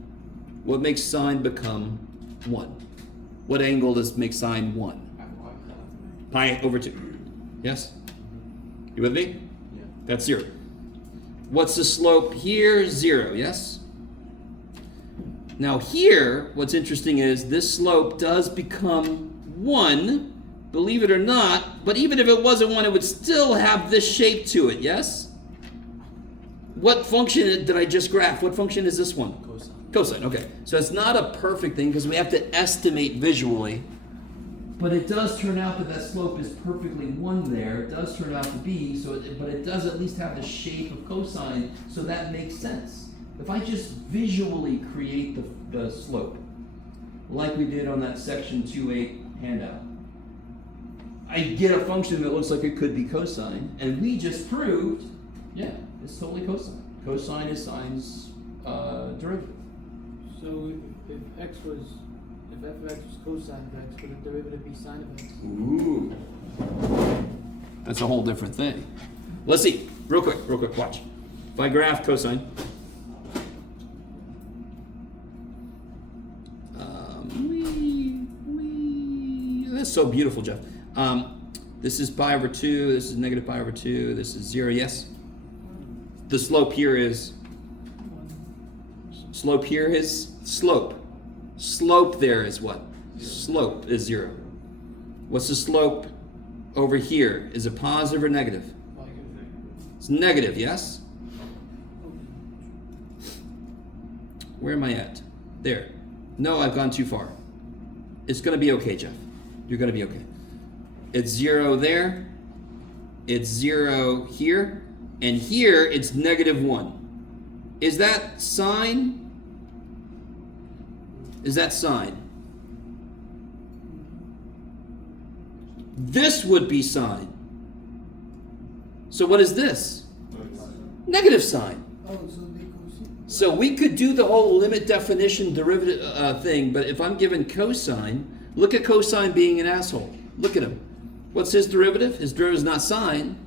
What makes sine become 1? What angle does make sine 1? Pi over 2. Yes? You with me? Yeah. That's 0. What's the slope here? 0, yes? Now here, what's interesting is this slope does become 1, believe it or not, but even if it wasn't 1, it would still have this shape to it, yes? What function did I just graph? What function is this one? Cosine. Cosine, okay. So it's not a perfect thing because we have to estimate visually. But it does turn out that slope is perfectly 1 there. It does turn out to be, but it does at least have the shape of cosine, so that makes sense. If I just visually create the slope, like we did on that section 2.8 handout, I get a function that looks like it could be cosine, and we just proved, yeah, it's totally cosine. Cosine is sine's derivative. So if f of x was cosine of x, would the derivative be sine of x? Ooh. That's a whole different thing. Let's see. Real quick, watch. If I graph cosine, that's so beautiful, Jeff. This is pi over 2, this is negative pi over 2, this is 0, yes? The slope here is, slope there is what? Slope is 0. What's the slope over here? Is it positive or negative? It's negative, yes? Where am I at? There. No, I've gone too far. It's going to be okay, Jeff. You're going to be okay. It's 0 there. It's 0 here. And here, it's negative 1. Is that sine? Is that sine? This would be sine. So what is this? Negative sine. Oh, so they cosine. So we could do the whole limit definition derivative thing, but if I'm given cosine, look at cosine being an asshole. Look at him. What's his derivative? His derivative is not sine.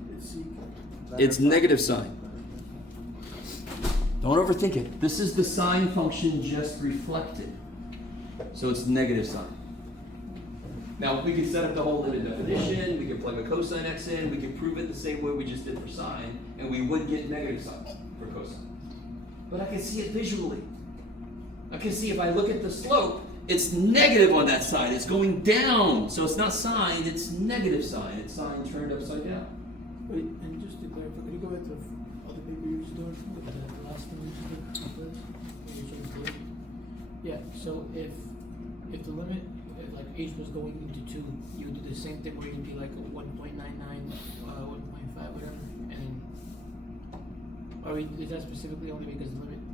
It's negative sine. Don't overthink it. This is the sine function just reflected. So it's negative sine. Now, we can set up the whole limit definition, we can plug a cosine x in, we can prove it the same way we just did for sine, and we would get negative sine for cosine. But I can see it visually. I can see if I look at the slope, it's negative on that side. It's going down. So it's not sine, it's negative sine. It's sine turned upside down. Wait, and just to clarify, could you go back to the other paper you just doing, the last one you just did first? When you changed the limit? Yeah, so if the limit, if like h was going into 2, you would do the same thing where you'd be like a 1.99, 1.5, whatever, and then, or is that specifically only because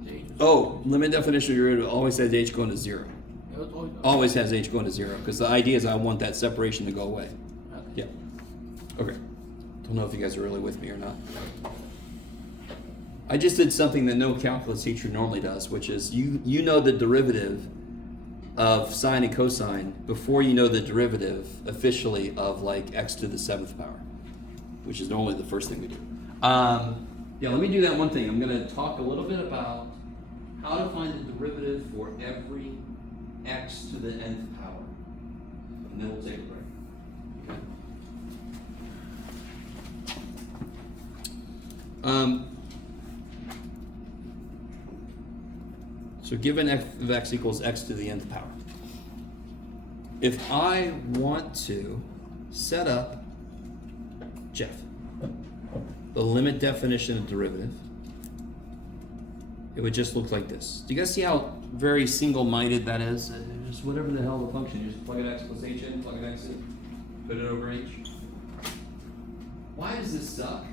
the h was Oh, limit definition, you're always has h going to 0. It was Always has h going to 0, because the idea is I want that separation to go away. Okay. Yeah. Okay. Don't know if you guys are really with me or not. I just did something that no calculus teacher normally does, which is you know the derivative of sine and cosine before you know the derivative officially of like x to the 7th power, which is normally the first thing we do. Yeah, let me do that one thing. I'm going to talk a little bit about how to find the derivative for every x to the nth power, and then we'll take a break. Okay? So given f of x equals x to the nth power, if I want to set up Jeff, the limit definition of derivative, it would just look like this. Do you guys see how very single-minded that is? Just whatever the hell the function, you just plug it x plus h in, plug it x in, put it over h. Why does this suck?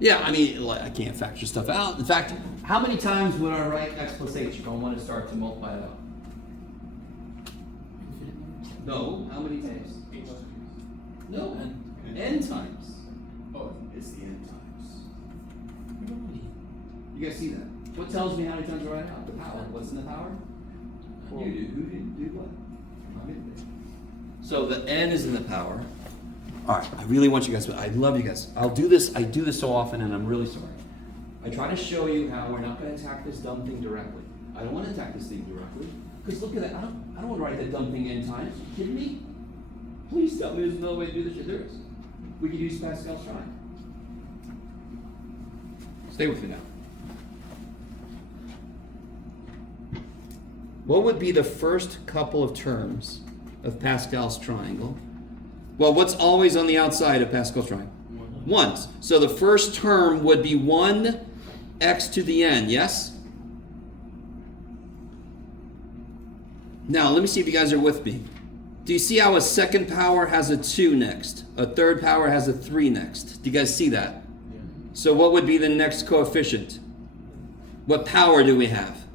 Yeah, I mean, I can't factor stuff out. In fact, how many times would I write x plus h if I want to start to multiply it out? No, how many times? No, n times. Oh, it's the n times. You guys see that? What tells me how many times to write out? The power. What's in the power? You do. Who did do what? I did. So the n is in the power. All right, I really want you guys, I love you guys. I do this so often and I'm really sorry. I try to show you how we're not going to attack this dumb thing directly. I don't want to attack this thing directly, because look at that, I don't want to write that dumb thing n times. Are you kidding me? Please tell me there's another way to do this shit. There is. We could use Pascal's triangle. Stay with me now. What would be the first couple of terms of Pascal's triangle? Well, what's always on the outside of Pascal's triangle? Ones. So the first term would be 1 x to the n, yes? Now, let me see if you guys are with me. Do you see how a second power has a 2 next? A third power has a 3 next. Do you guys see that? Yeah. So what would be the next coefficient? What power do we have?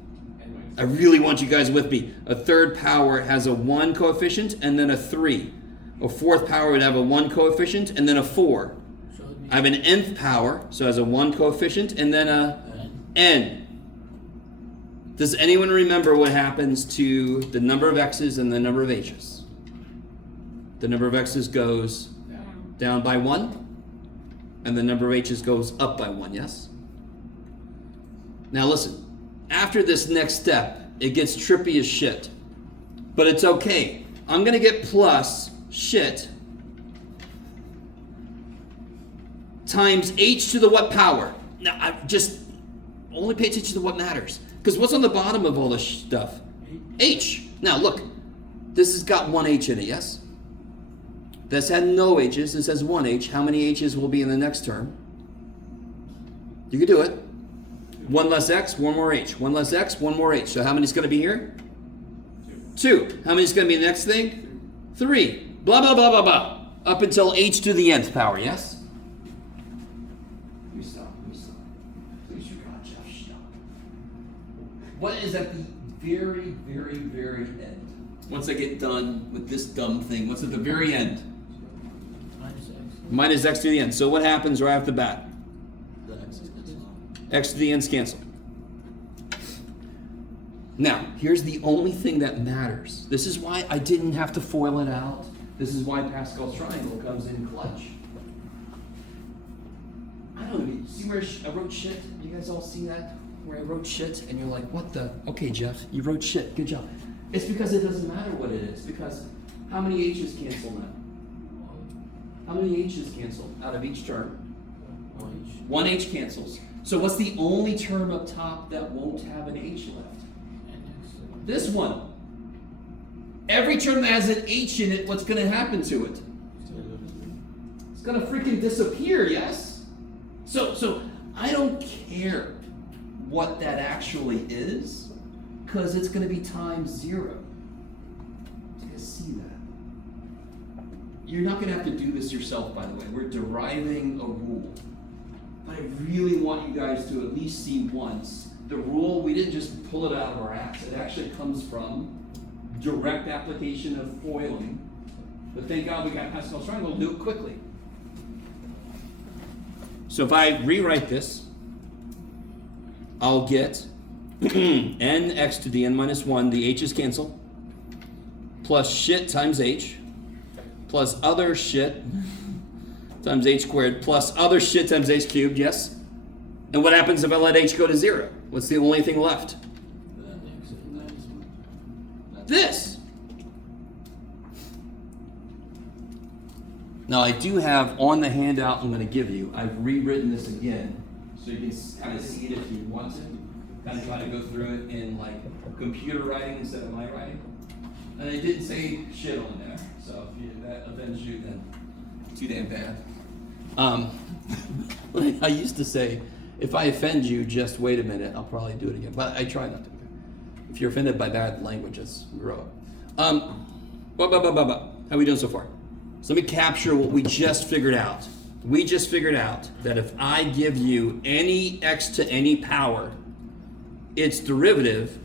I really want you guys with me. A third power has a 1 coefficient and then a 3. A fourth power would have a 1 coefficient and then a 4. So it'd be I have an nth power, so it has a 1 coefficient and then a n. Does anyone remember what happens to the number of x's and the number of h's? The number of x's goes down by 1, and the number of h's goes up by 1, yes? Now listen, after this next step, it gets trippy as shit. But it's okay. I'm going to get plus shit times h to the what power? Now, I just only pay attention to what matters. Because what's on the bottom of all this stuff? H. Now, look. This has got 1 h in it, yes? This had no h's. This has 1 h. How many h's will be in the next term? You can do it. 1 less x, 1 more h. 1 less x, 1 more h. So how many is going to be here? 2. How many is going to be the next thing? 3. Blah, blah, blah, blah, blah. Up until h to the nth power, yes? You stop. Please, you God, Jeff, stop. What is at the very, very, very end? Once I get done with this dumb thing, what's at the very end? minus x. Minus x to the n. So what happens right off the bat? The x is cancelled. X to the n's cancel. Now, here's the only thing that matters. This is why I didn't have to FOIL it out. This is why Pascal's triangle comes in clutch. I don't know, see where I wrote shit? You guys all see that? Where I wrote shit and you're like, what the? Okay, Jeff, you wrote shit, good job. It's because it doesn't matter what it is, because how many H's cancel now? How many H's cancel out of each term? One H cancels. So what's the only term up top that won't have an H left? This one. Every term that has an H in it, what's going to happen to it? It's going to freaking disappear, yes? So I don't care what that actually is, because it's going to be times 0. You guys see that? You're not going to have to do this yourself, by the way. We're deriving a rule. But I really want you guys to at least see once. The rule, we didn't just pull it out of our ass. It actually comes from direct application of foiling. But thank God we got Pascal's triangle to do it quickly. So if I rewrite this, I'll get nx to the n minus 1, the h's cancel, plus shit times h, plus other shit times h squared, plus other shit times h cubed, yes? And what happens if I let h go to 0? What's the only thing left? This. Now I do have on the handout I'm going to give you, I've rewritten this again, so you can kind of see it if you want to. Kind of try to go through it in like computer writing instead of my writing. And I didn't say shit on there, so if that offends you, then too damn bad. I used to say, if I offend you, just wait a minute, I'll probably do it again. But I try not to. If you're offended by bad language, just grow up. How are we doing so far? So let me capture what we just figured out. We just figured out that if I give you any x to any power, its derivative,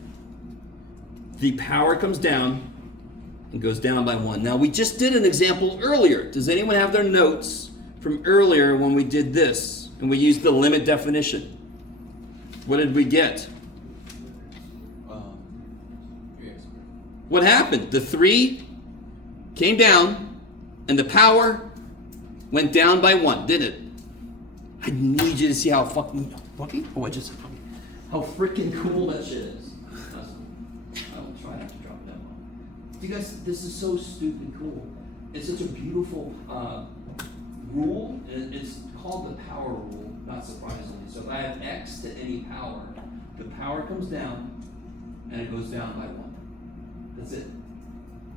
the power comes down and goes down by 1. Now we just did an example earlier. Does anyone have their notes from earlier when we did this and we used the limit definition? What did we get? What happened? The 3 came down and the power went down by 1, didn't it? I need you to see how fucking how freaking cool that shit is. I'll try not to drop it down. You guys, this is so stupid cool. It's such a beautiful rule, and it's called the power rule, not surprisingly. So if I have x to any power, the power comes down and it goes down by 1. That's it.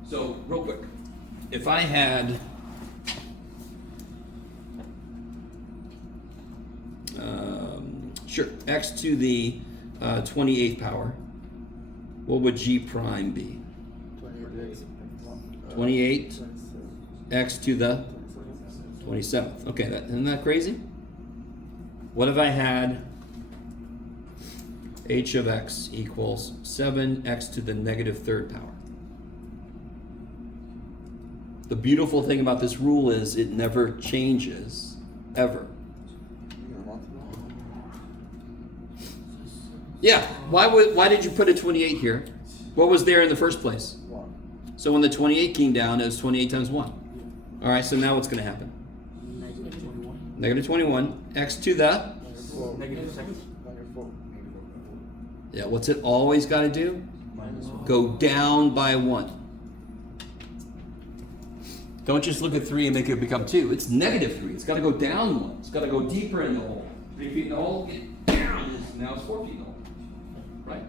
So real quick, if I had x to the 28th power, what would g prime be? 28 x to the 27th. Okay, isn't that crazy? What if I had h of x equals 7x to the negative 3rd power? The beautiful thing about this rule is it never changes, ever. Yeah, why did you put a 28 here? What was there in the first place? 1. So when the 28 came down, it was 28 times 1. All right, so now what's going to happen? Negative 21. X to the? Negative 6. Yeah, what's it always got to do? Go down by 1. Don't just look at 3 and make it become 2. It's negative 3. It's got to go down 1. It's got to go deeper in the hole. 3 feet in the hole, get down. Now it's 4 feet in the hole. Right?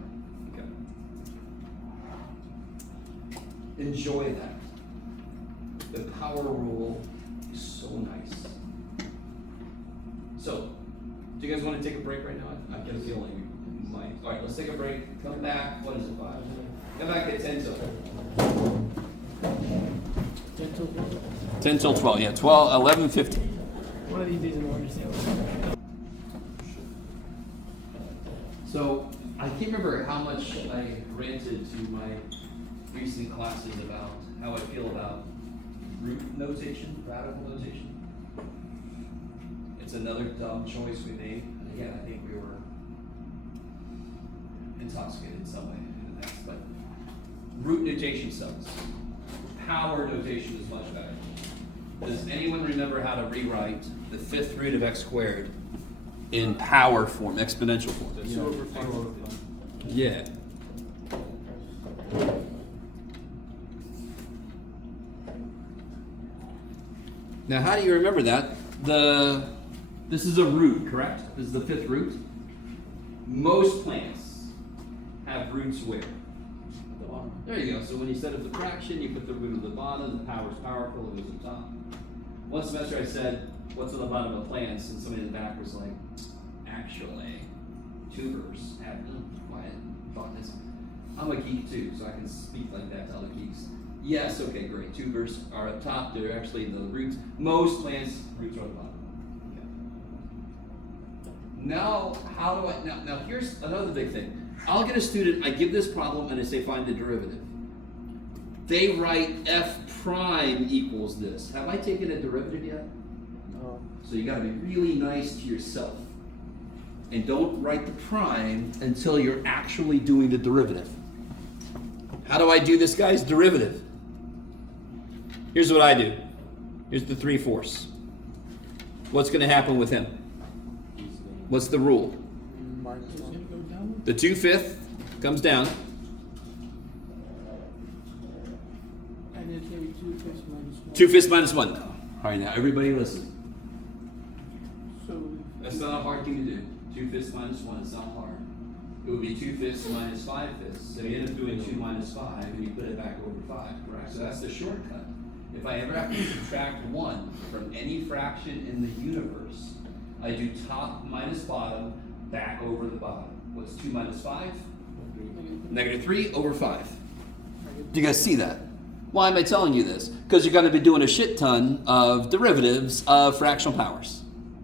Okay. Enjoy that. The power rule is so nice. So, do you guys want to take a break right now? I get a feeling you might. All right, let's take a break. Come back. What is it? 5? Come back at 10 till 10 till 12. Yeah, 12, 11:50. One of these days I'll understand. So I can't remember how much I ranted to my recent classes about how I feel about root notation, radical notation. It's another dumb choice we made. And again, I think we were intoxicated in some way in the past. But root notation sucks. power notation is much better. Does anyone remember how to rewrite the 5th root of x squared in power form, exponential form? That's 2 over 5 over 5. Yeah. Now, how do you remember that? This is a root, correct? This is the 5th root. Most plants have roots where? The bottom. There you go. So when you set up the fraction, you put the root at the bottom, the power's powerful, it goes on top. One semester I said, what's on the bottom of plants? And somebody in the back was like, actually, tubers have quiet thought this. I'm a geek too, so I can speak like that to other geeks. Yes, okay, great. Tubers are up top, they're actually the roots. Most plants, roots are on the bottom. Now, how do I, now here's another big thing. I'll get a student, I give this problem and I say find the derivative. They write f prime equals this. Have I taken a derivative yet? No. So you gotta be really nice to yourself. And don't write the prime until you're actually doing the derivative. How do I do this guy's derivative? Here's what I do. Here's the 3/4. What's gonna happen with him? He's gonna What's the rule? Minus It's gonna 1. go down. The 2/5 comes down. And then carry 2/5 minus 1. 2/5 minus 1 now. All right, now everybody listen. So, That's not a hard thing to do. 2/5 minus 1 is not hard. It would be 2/5 minus 5/5. So you end up doing 2 minus 5 and you put it back over 5, correct? So that's the shortcut. If I ever have to subtract 1 from any fraction in the universe, I do top minus bottom back over the bottom. What's 2 minus 5? Negative 3 over 5. Do you guys see that? Why am I telling you this? Because you're going to be doing a shit ton of derivatives of fractional powers.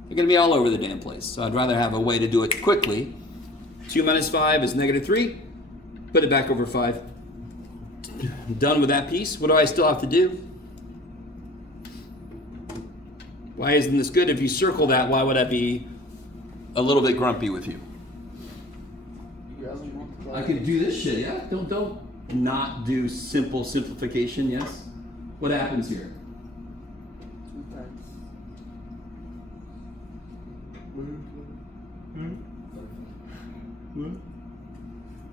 You're going to be all over the damn place. So I'd rather have a way to do it quickly. 2 minus 5 is negative 3. Put it back over 5. Done with that piece. What do I still have to do? Why isn't this good? If you circle that, why would I be a little bit grumpy with you? You guys multiply. I could do this shit, yeah? Don't not do simple simplification, yes? What happens here? 2 times.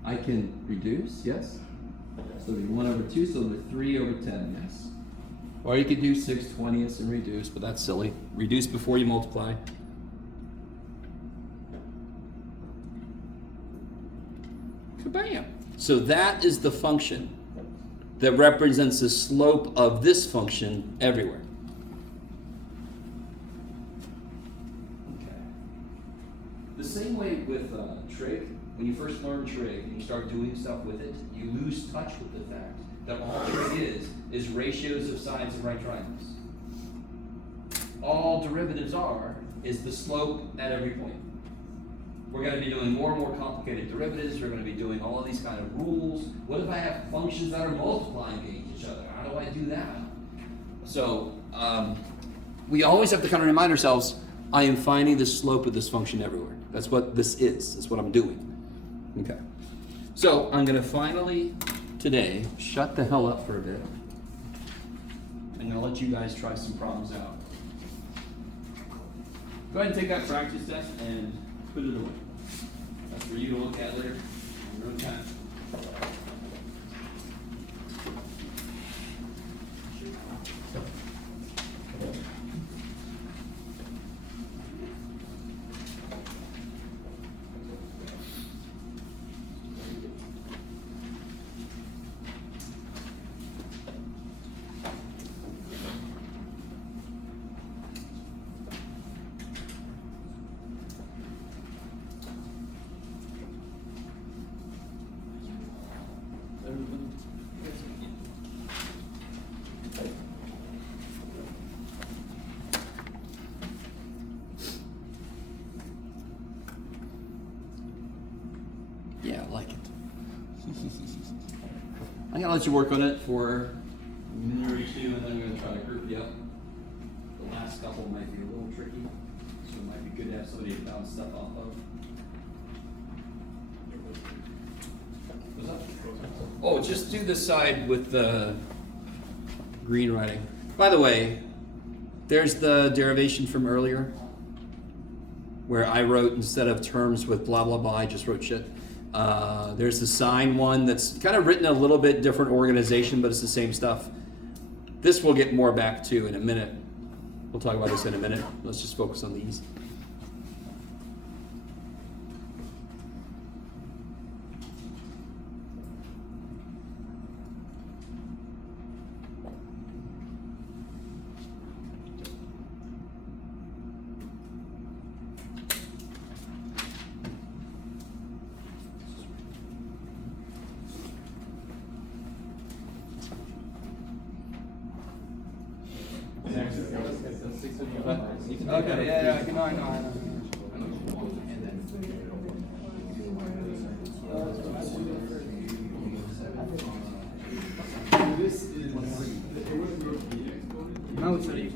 I can reduce, yes? So it'll be 1 over 2, so it'll be 3 over 10, yes? Or you could do 6/20 and reduce, but that's silly. Reduce before you multiply. Kabam! So that is the function that represents the slope of this function everywhere. Okay. The same way with trig, when you first learn trig and you start doing stuff with it, you lose touch with the fact that all trig is ratios of sides of right triangles. All derivatives is the slope at every point. We're going to be doing more and more complicated derivatives. We're going to be doing all of these kind of rules. What if I have functions that are multiplying against each other? How do I do that? So we always have to kind of remind ourselves, I am finding the slope of this function everywhere. That's what this is. That's what I'm doing. Okay. So I'm going to finally, today, shut the hell up for a bit. I'm going to let you guys try some problems out. Go ahead and take that practice test and put it away. That's for you to look at later on your own time. Yeah, I like it. I'm gonna let you work on it for a minute or two, and then I'm gonna try to group you up. The last couple might be a little tricky, so it might be good to have somebody to bounce stuff off of. What's up? Oh, just do the side with the green writing. By the way, there's the derivation from earlier where I wrote instead of terms with blah blah blah, I just wrote shit. There's the sine one that's kind of written a little bit different organization, but it's the same stuff. This we'll get more back to in a minute. We'll talk about this in a minute. Let's just focus on these. Okay, yeah, I know. Now it's ready.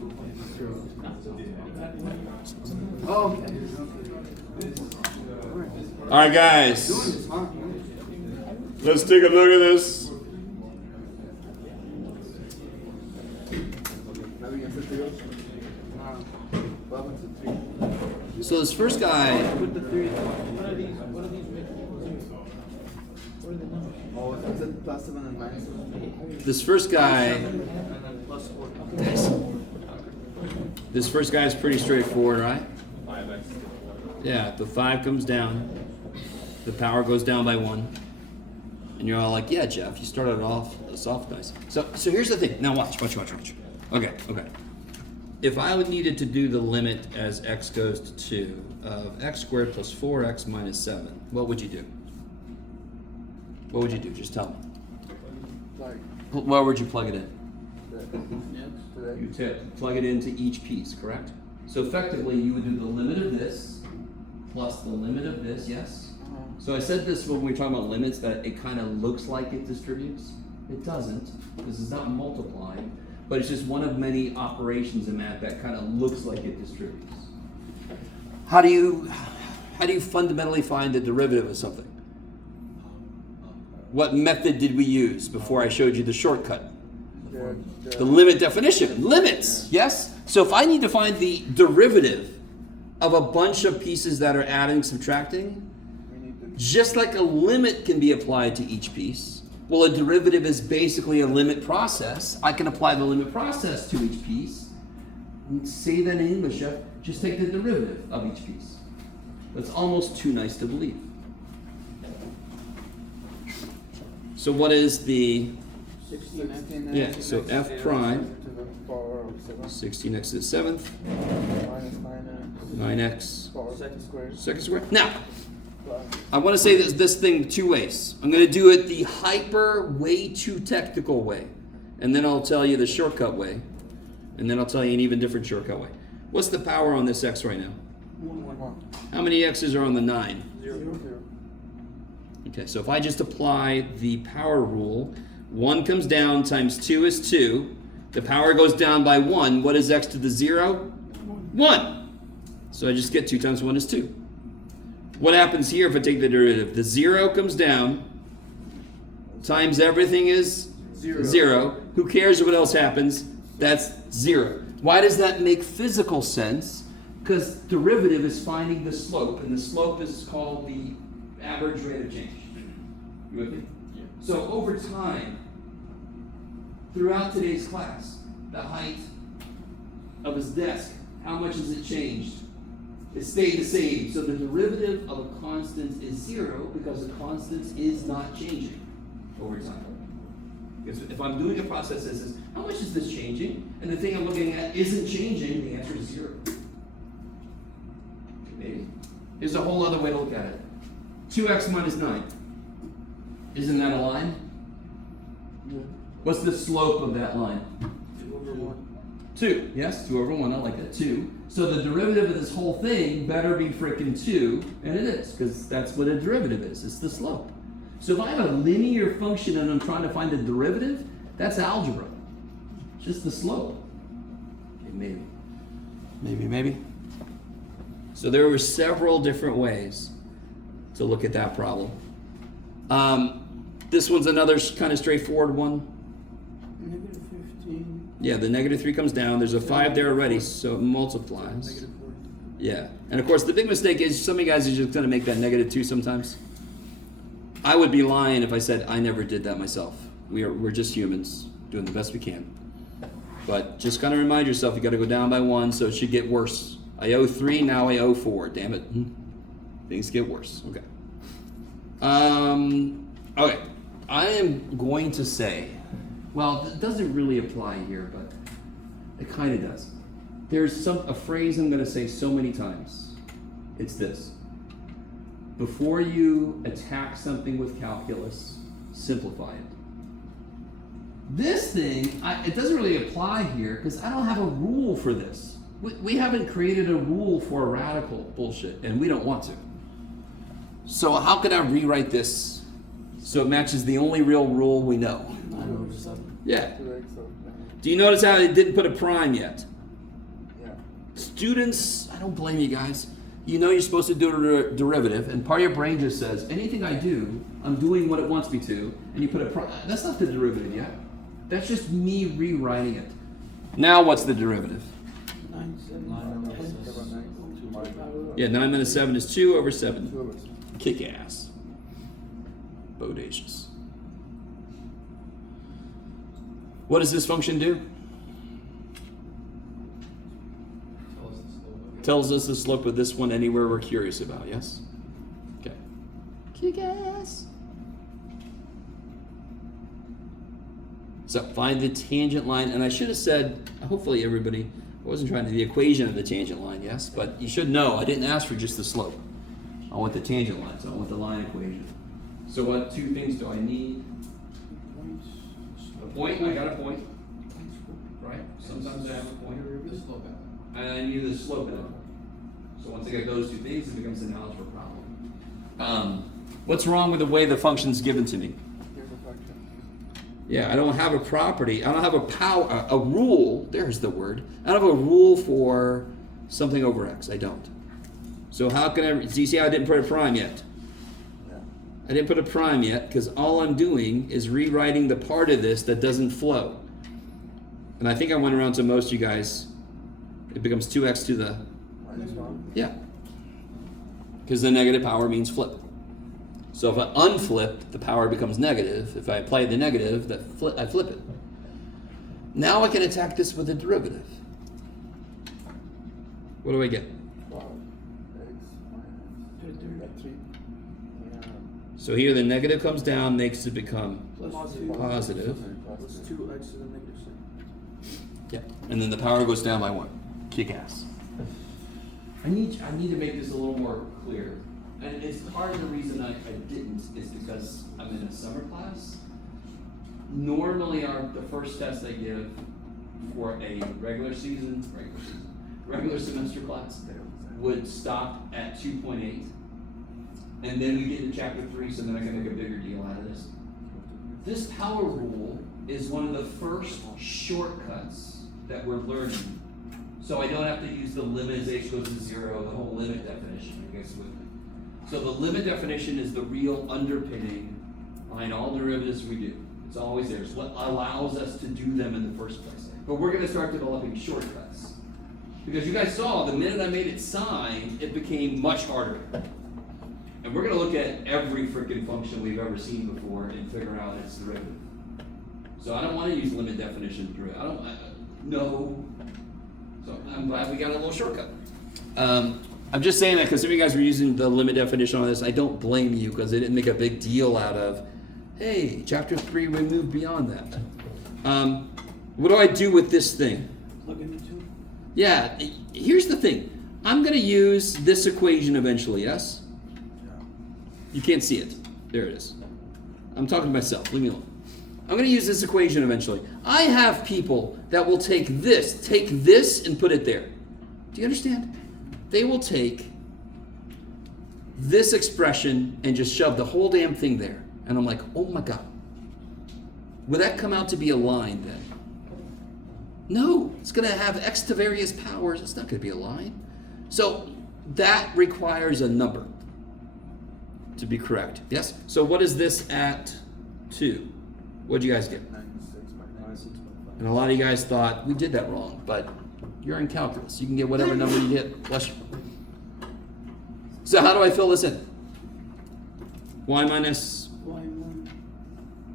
Oh, okay. All right, guys. Let's take a look at this. So this first guy, What are these? What are these? What are the numbers? Oh, is it plus 7 and minus 7? this first guy, And then plus 4. this first guy is pretty straightforward, right? 5x. Yeah, the 5 comes down, the power goes down by 1, and you're all like, yeah, Jeff, you started off soft nice. So here's the thing. Now watch. Okay. If I needed to do the limit as x goes to 2 of x squared plus 4x minus 7, what would you do? What would you do? Just tell me. Like, Where would you plug it in? today? You plug it into each piece, correct? So effectively, you would do the limit of this plus the limit of this, yes? So I said this when we were talking about limits, that it kind of looks like it distributes. It doesn't. This is not multiplying, but it's just one of many operations in math that kind of looks like it distributes. How do you fundamentally find the derivative of something? What method did we use before I showed you the shortcut? The limit definition. Limits, yes? So if I need to find the derivative of a bunch of pieces that are adding, subtracting, just like a limit can be applied to each piece, well, a derivative is basically a limit process. I can apply the limit process to each piece. Say that in English, Jeff. Just take the derivative of each piece. That's almost too nice to believe. So what is the... 16x. Yeah, so f prime, To the power of 7 16x to the 7th, minus 9x, power second squared second square. Now, plus I want to say this thing two ways. I'm going to do it the hyper, way too technical way. And then I'll tell you the shortcut way. And then I'll tell you an even different shortcut way. What's the power on this x right now? 1. How many x's are on the 9? 0. Okay, so if I just apply the power rule, 1 comes down times 2 is 2. The power goes down by 1. What is x to the 0? 1. So I just get 2 times 1 is 2. What happens here if I take the derivative? The 0 comes down, times everything is 0. Who cares what else happens? That's 0. Why does that make physical sense? Because derivative is finding the slope, and the slope is called the average rate of change. You with me? Yeah. So over time, throughout today's class, the height of his desk, how much has it changed? It stayed the same. So the derivative of a constant is 0 because a constant is not changing over time. Because if I'm doing a process that says, how much is this changing? And the thing I'm looking at isn't changing, the answer is 0. Maybe. Here's a whole other way to look at it. 2x minus 9. Isn't that a line? Yeah. What's the slope of that line? 2. Yes, 2 over 1. I like that. 2. So the derivative of this whole thing better be freaking 2, and it is, because that's what a derivative is. It's the slope. So if I have a linear function and I'm trying to find a derivative, that's algebra. Just the slope. Okay, maybe. So there were several different ways to look at that problem. This one's another kind of straightforward one. -15 Yeah, the negative 3 comes down. There's a 5 there already, so it multiplies. Negative 4. Yeah. And of course, the big mistake is some of you guys are just going to make that negative 2 sometimes. I would be lying if I said I never did that myself. We're just humans doing the best we can. But just kind of remind yourself you got to go down by 1, so it should get worse. I owe 3, now I owe 4. Damn it. Things get worse. Okay. Okay. I am going to say, well, it doesn't really apply here, but it kind of does. There's a phrase I'm going to say so many times. It's this. Before you attack something with calculus, simplify it. This thing, it doesn't really apply here because I don't have a rule for this. We haven't created a rule for radical bullshit, and we don't want to. So how can I rewrite this so it matches the only real rule we know? 9 over 7. Yeah. 2x of 9. Do you notice how it didn't put a prime yet? Yeah. Students, I don't blame you guys. You know you're supposed to do a derivative, and part of your brain just says, anything I do, I'm doing what it wants me to, and you put a prime. That's not the derivative yet. That's just me rewriting it. Now what's the derivative? 9, 7, 9 over 10. 7. 2 minus Yeah, 9 minus 7 is 2 over 7. 2 over 7. Kick ass. Bodacious. What does this function do? Tell us the slope of it. Tells us the slope of this one anywhere we're curious about, yes? Okay. Kick ass. So find the tangent line, and I should have said, hopefully everybody, I wasn't trying to, the equation of the tangent line, yes? But you should know, I didn't ask for just the slope. I want the tangent line, so I want the line equation. So what 2 things do I need? A point, I got a point, right? Sometimes I have a point. The slope of it. And I need the slope of it. So once I get those 2 things, it becomes an algebra problem. What's wrong with the way the function's given to me? Here's a function. Yeah, I don't have a property. I don't have a rule. There's the word. I don't have a rule for something over x. I don't. So how can I? Do you see how I didn't put a prime yet? Yeah. I didn't put a prime yet because all I'm doing is rewriting the part of this that doesn't flow. And I think I went around to most of you guys. It becomes 2x to the Minus 1. yeah. Because the negative power means flip. So if I unflip, the power becomes negative. If I apply the negative, I flip it. Now I can attack this with a derivative. What do I get? 12. X minus 3. Yeah. So here the negative comes down, makes it become Plus 2. positive. Plus 2x to the negative 6. Yeah. And then the power goes down by 1. Kick ass. I need to make this a little more clear. And it's part of the reason I didn't is because I'm in a summer class. Normally the first test I give for a regular semester class would stop at 2.8. And then we get into chapter 3, so then I can make a bigger deal out of this. This power rule is one of the first shortcuts that we're learning. So I don't have to use the limit as h goes to 0, the whole limit definition, you guys with me. So the limit definition is the real underpinning behind all derivatives we do. It's always there. It's what allows us to do them in the first place. But we're going to start developing shortcuts. Because you guys saw, the minute I made it sign, it became much harder. And we're going to look at every freaking function we've ever seen before and figure out its derivative. So I don't want to use limit definition derivative. No. So I'm glad we got a little shortcut. I'm just saying that because some of you guys were using the limit definition on this. I don't blame you because they didn't make a big deal out of, hey, chapter 3, we moved beyond that. What do I do with this thing? Plug in the 2. Yeah, here's the thing. I'm going to use this equation eventually, yes? You can't see it. There it is. I'm talking to myself. Leave me alone. I'm going to use this equation eventually. I have people that will take this and put it there. Do you understand? They will take this expression and just shove the whole damn thing there. And I'm like, oh my God. Would that come out to be a line then? No, it's going to have x to various powers. It's not going to be a line. So that requires a number to be correct. Yes? So what is this at 2? What'd you guys get? 96 minus 6.5. And a lot of you guys thought we did that wrong, but you're in calculus. You can get whatever number you get. Bless you. So how do I fill this in? Y minus Y1,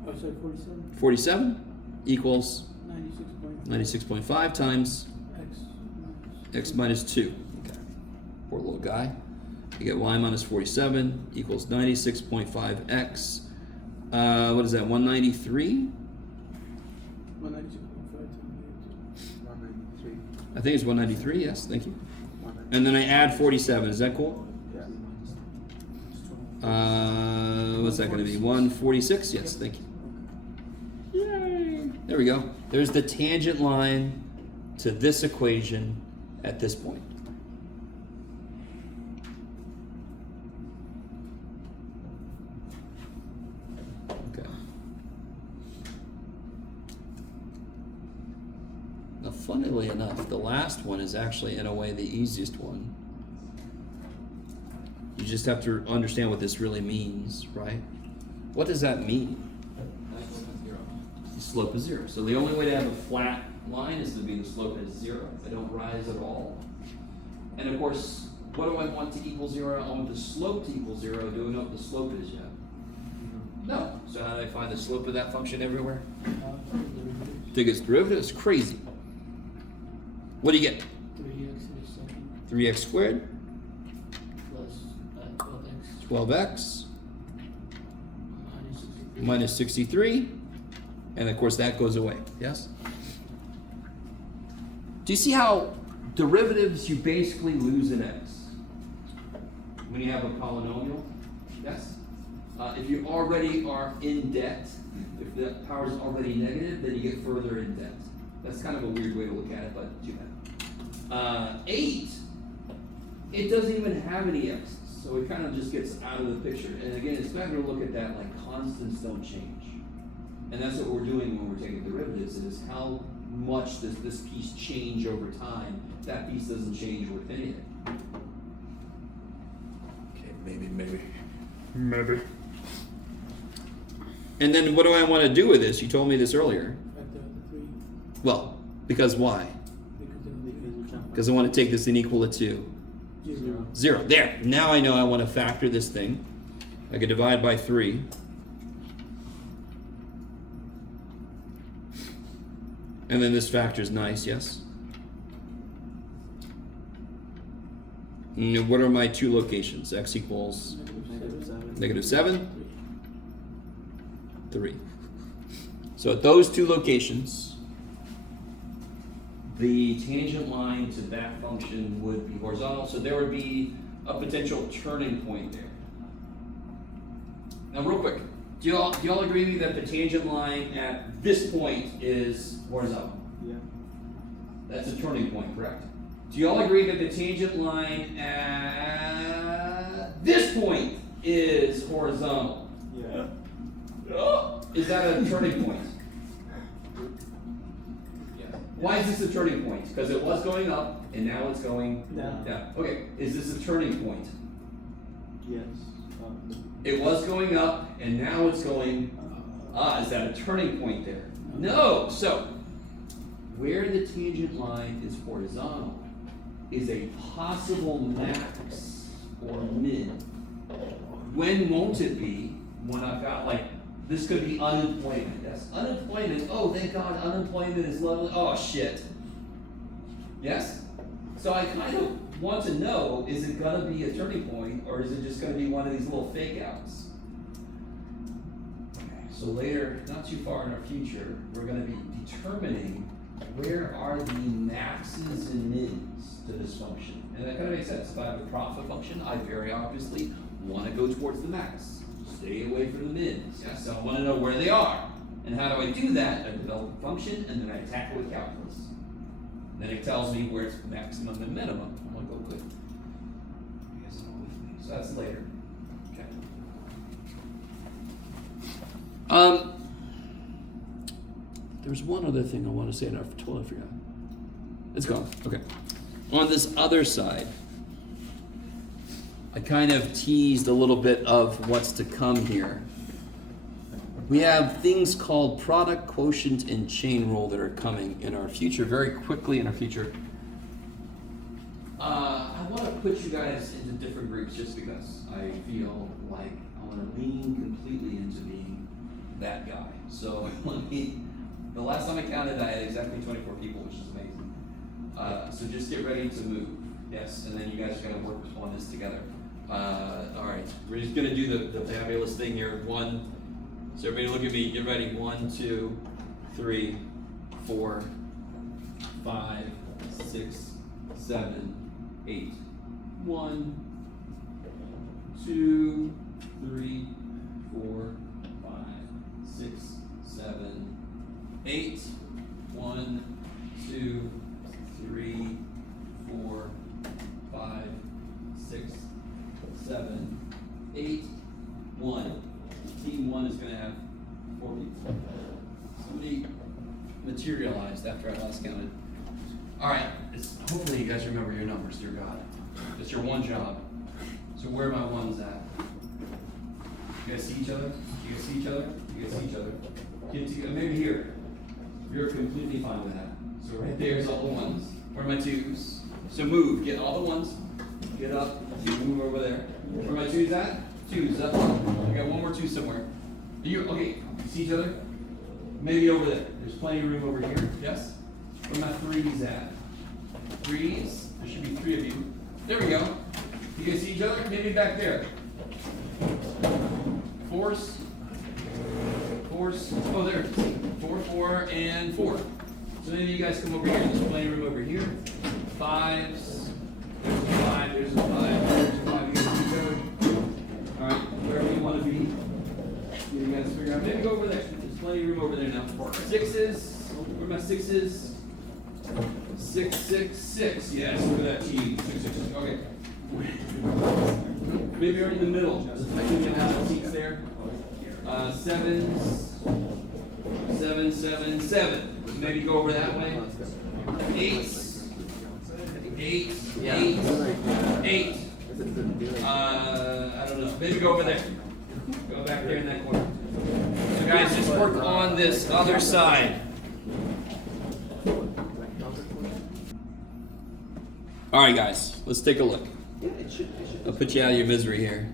oh, sorry, 47, 47 equals 96.5. 96.5 times X minus x minus 2. Okay. Poor little guy. You get y minus 47 equals 96.5x. What is that, 193? 196.5 times 193. I think it's 193, yes, thank you. 193. And then I add 47, is that cool? Yeah. What's that going to be? 146? Yes, thank you. Yay! There we go. There's the tangent line to this equation at this point. Okay. Now, funnily enough, the last one is actually, in a way, the easiest one. You just have to understand what this really means, right? What does that mean? That's 0. The slope is 0. So the only way to have a flat line is to be the slope is 0. I don't rise at all. And of course, what do I want to equal 0? I want the slope to equal 0. Do we know what the slope is yet? No. So how do I find the slope of that function everywhere? Take its derivative. It's crazy. What do you get? 3x to the second 3x squared, plus 12x 12x, minus minus 63. And of course that goes away. Yes? Do you see how derivatives, you basically lose an x when you have a polynomial? Yes? If you already are in debt, if the power is already negative, then you get further in debt. That's kind of a weird way to look at it, but too bad. 8, it doesn't even have any x's, so it kind of just gets out of the picture. And again, it's better to look at that like constants don't change. And that's what we're doing when we're taking derivatives, is how much does this piece change over time. That piece doesn't change with anything. Okay, maybe. And then what do I want to do with this? You told me this earlier. factor of the 3 Well, because why? because of the Because I want to take this and equal it to 0. 0. There. Now I know I want to factor this thing. I could divide by 3. And then this factor is nice, yes? What are my two locations? X equals Negative 7. -7, 3. So at those two locations, the tangent line to that function would be horizontal, so there would be a potential turning point there. Now real quick, do y'all agree with me that the tangent line at this point is horizontal? Yeah. That's a turning point, correct? Do y'all agree that the tangent line at this point is horizontal? Yeah. Oh, is that a turning point? Yes. Why is this a turning point? Because it was going up and now it's going Down. down. Okay, is this a turning point? Yes. It was going up and now it's going, is that a turning point there? No, so where the tangent line is horizontal is a possible max or min. When won't it be? When I've got like, this could be unemployment. Yes, unemployment. Oh, thank God, unemployment is level. Oh shit. Yes. So I kind of want to know: is it gonna be a turning point, or is it just gonna be one of these little fake outs? Okay. So later, not too far in our future, we're gonna be determining where are the maxes and mins to this function, and that kind of makes sense. If I have a profit function, I very obviously want to go towards the max. Stay away from the mins. Yeah, so I want to know where they are. And how do I do that? I develop a function and then I attack it with calculus. And then it tells me where it's maximum and minimum. I'm like, oh good. You guys are all with me. So that's later. Okay. There's one other thing I want to say and I totally forgot. It's gone. Okay. On this other side, I kind of teased a little bit of what's to come here. We have things called product quotient and chain rule that are coming in our future, very quickly in our future. I want to put you guys into different groups just because I feel like I want to lean completely into being that guy. So the last time I counted, I had exactly 24 people, which is amazing. So just get ready to move, yes, and then you guys are going to work on this together. All right, we're just going to do the fabulous thing here. One, so everybody look at me, get ready. 1, 2, 3, 4, 5, 6, 7, 8. 1, 2, 3, 4, 5, 6, 7, 8. 1, 2, 3, 4, 5, 6, 7, 8. 1. Team 1 is going to have 4 people. Somebody materialized after I last counted. All right, hopefully you guys remember your numbers, dear God. It's your one job. So where are my ones at? You guys see each other? You guys see each other? You guys see each other? Get together, maybe here. You're completely fine with that. So right there's all the ones. Where are my twos? So move, get all the ones. Get up, you move over there. Where are my twos at? Twos, up. I got one more two somewhere. Okay, you see each other? Maybe over there. There's plenty of room over here. Yes? Where are my threes at? Threes? There should be 3 of you. There we go. You guys see each other? Maybe back there. Fours. Fours. Oh, there. 4, 4, and 4. So maybe you guys come over here. There's plenty of room over here. Fives. There's a 5. There's a 5. There's a 5. You guys see each other? All right. Wherever you want to be. You guys figure out. Maybe go over there. There's plenty of room over there now. Sixes. Where are my sixes? 6, 6, 6. Yes, look at that team. 6, 6, 6. Okay. Maybe you're in the middle. Just like you can have seats there. Sevens. 7, 7, 7. Maybe go over that way. 8s. 8, 8, 8. I don't know. Maybe go over there. Go back there in that corner. So guys, just work on this other side. All right, guys, let's take a look. Yeah, it should I'll put you out of your misery here.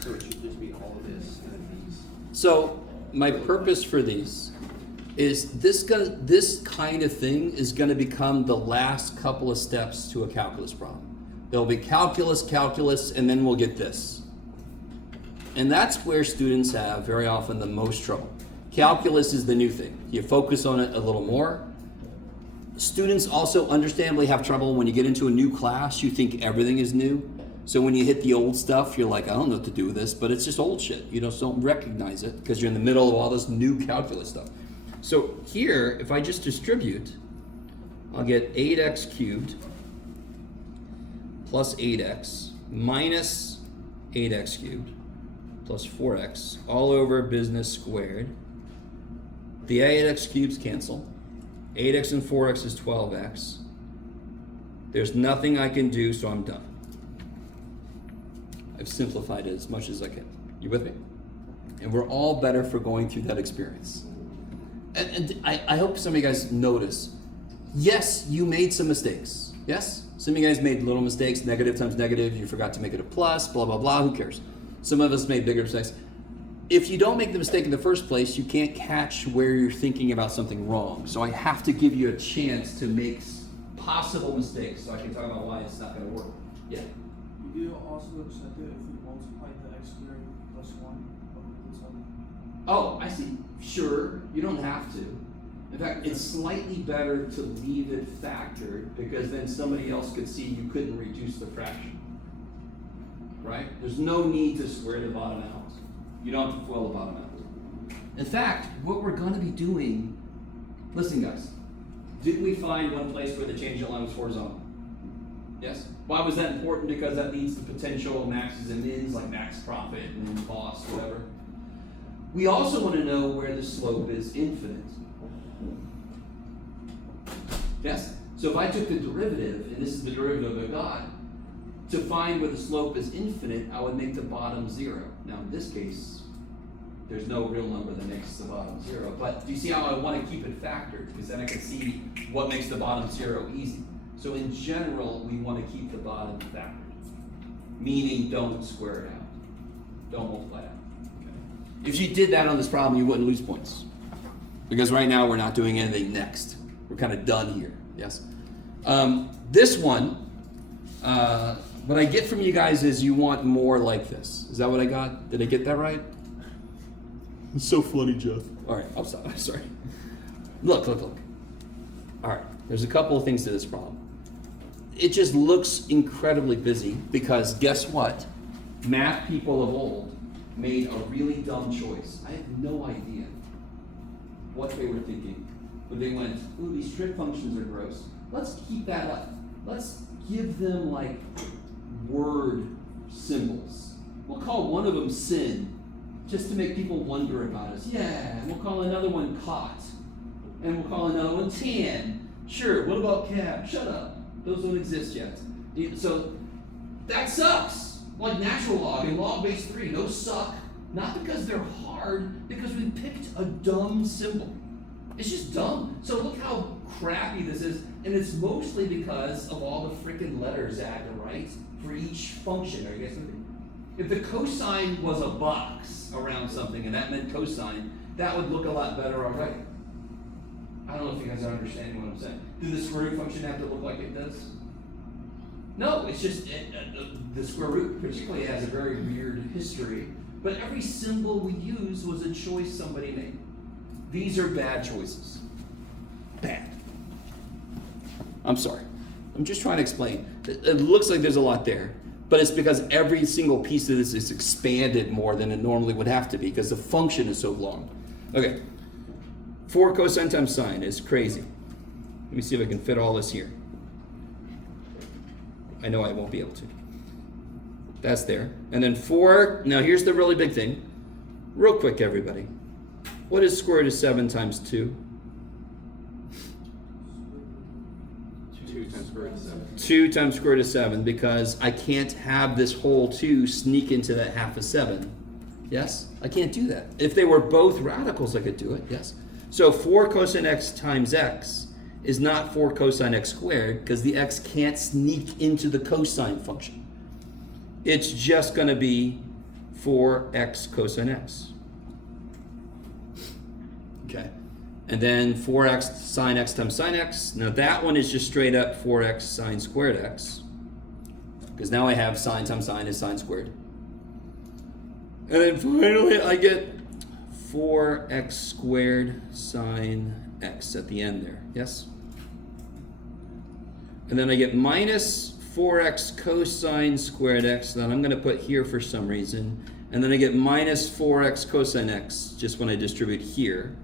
so it should just be all of this and these. So my purpose for these is this kind of thing is going to become the last couple of steps to a calculus problem. There'll be calculus, and then we'll get this. And that's where students have very often the most trouble. Calculus is the new thing. You focus on it a little more. Students also understandably have trouble when you get into a new class, you think everything is new. So when you hit the old stuff, you're like, I don't know what to do with this, but it's just old shit. You just don't recognize it because you're in the middle of all this new calculus stuff. So here, if I just distribute, I'll get 8x cubed plus 8x minus 8x cubed plus 4x all over business squared. The 8x cubes cancel. 8x and 4x is 12x. There's nothing I can do, so I'm done. I've simplified it as much as I can. You with me? And we're all better for going through that experience. And I hope some of you guys notice, yes, you made some mistakes. Yes? Some of you guys made little mistakes, negative times negative, you forgot to make it a plus, blah, blah, blah, who cares? Some of us made bigger mistakes. If you don't make the mistake in the first place, you can't catch where you're thinking about something wrong. So I have to give you a chance to make possible mistakes so I can talk about why it's not going to work. Yeah? You do also accept it if we multiply the x squared plus 1 over this other. Oh, I see. Sure, you don't have to. In fact, it's slightly better to leave it factored because then somebody else could see you couldn't reduce the fraction. Right? There's no need to square the bottom out. You don't have to FOIL the bottom out. In fact, what we're going to be doing, listen guys, didn't we find one place where the change in line was horizontal? Yes? Why was that important? Because that leads to potential maxes and mins, like max profit and cost, whatever. We also want to know where the slope is infinite. Yes? So if I took the derivative, and this is the derivative of God, to find where the slope is infinite, I would make the bottom 0. Now in this case, There's no real number that makes the bottom 0. But do you see how I want to keep it factored? Because then I can see what makes the bottom 0 easy. So in general, we want to keep the bottom factored. Meaning don't square it out. Don't multiply it out. Okay. If you did that on this problem, you wouldn't lose points. Because right now we're not doing anything next. We're kind of done here. Yes? This one, what I get from you guys is you want more like this. Is that what I got? Did I get that right? It's so funny, Jeff. All right, I'll stop. I'm sorry. Look. All right, there's a couple of things to this problem. It just looks incredibly busy because guess what? Math people of old made a really dumb choice. I have no idea what they were thinking. But they went, ooh, these trig functions are gross. Let's keep that up. Let's give them like word symbols. We'll call one of them sin, just to make people wonder about us. Yeah, and we'll call another one cot. And we'll call another one tan. Sure, what about cab? Shut up. Those don't exist yet. So that sucks. Like natural log and log base 3, those suck. Not because they're hard, because we picked a dumb symbol. It's just dumb. So look how crappy this is. And it's mostly because of all the freaking letters added, right? For each function. Are you guys looking? If the cosine was a box around something and that meant cosine, that would look a lot better already. I don't know if you guys are understanding what I'm saying. Did the square root function have to look like it does? No, it's just the square root particularly has a very weird history. But every symbol we use was a choice somebody made. These are bad choices. Bad. I'm sorry. I'm just trying to explain. It looks like there's a lot there, but it's because every single piece of this is expanded more than it normally would have to be because the function is so long. Okay. 4 cosine times sine is crazy. Let me see if I can fit all this here. I know I won't be able to. That's there. And then 4, now here's the really big thing. Real quick, everybody. What is square root of 7 times 2? 2 times square root of 7. 2 times square root of 7, because I can't have this whole 2 sneak into that half of 7. Yes? I can't do that. If they were both radicals, I could do it. Yes? So 4 cosine x times x is not 4 cosine x squared, because the x can't sneak into the cosine function. It's just going to be 4x cosine x. Okay. And then 4x sine x times sine x. Now that one is just straight up 4x sine squared x. Because now I have sine times sine is sine squared. And then finally I get 4x squared sine x at the end there. Yes? And then I get minus 4x cosine squared x that I'm going to put here for some reason. And then I get minus 4x cosine x just when I distribute here.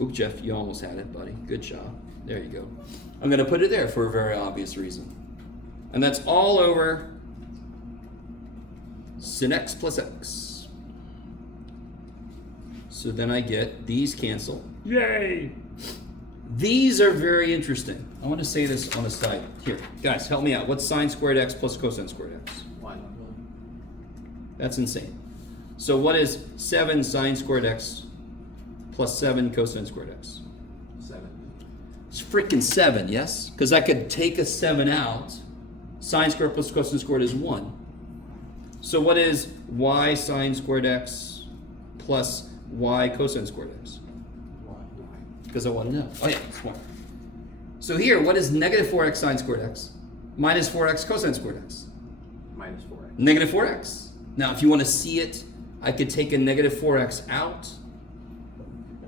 Oop, Jeff, you almost had it, buddy. Good job. There you go. I'm going to put it there for a very obvious reason. And that's all over sin x plus x. So then I get these cancel. Yay! These are very interesting. I want to say this on the side. Here, guys, help me out. What's sine squared x plus cosine squared x? 1. That's insane. So what is 7 sine squared x plus 7 cosine squared x? 7. It's freaking 7, yes? Because I could take a 7 out. Sine squared plus cosine squared is 1. So what is y sine squared x plus y cosine squared x? Because I want to know. Oh yeah, it's 1. So here, what is negative 4x sine squared x minus 4x cosine squared x? Minus 4x. Negative 4x. Now, if you want to see it, I could take a negative 4x out,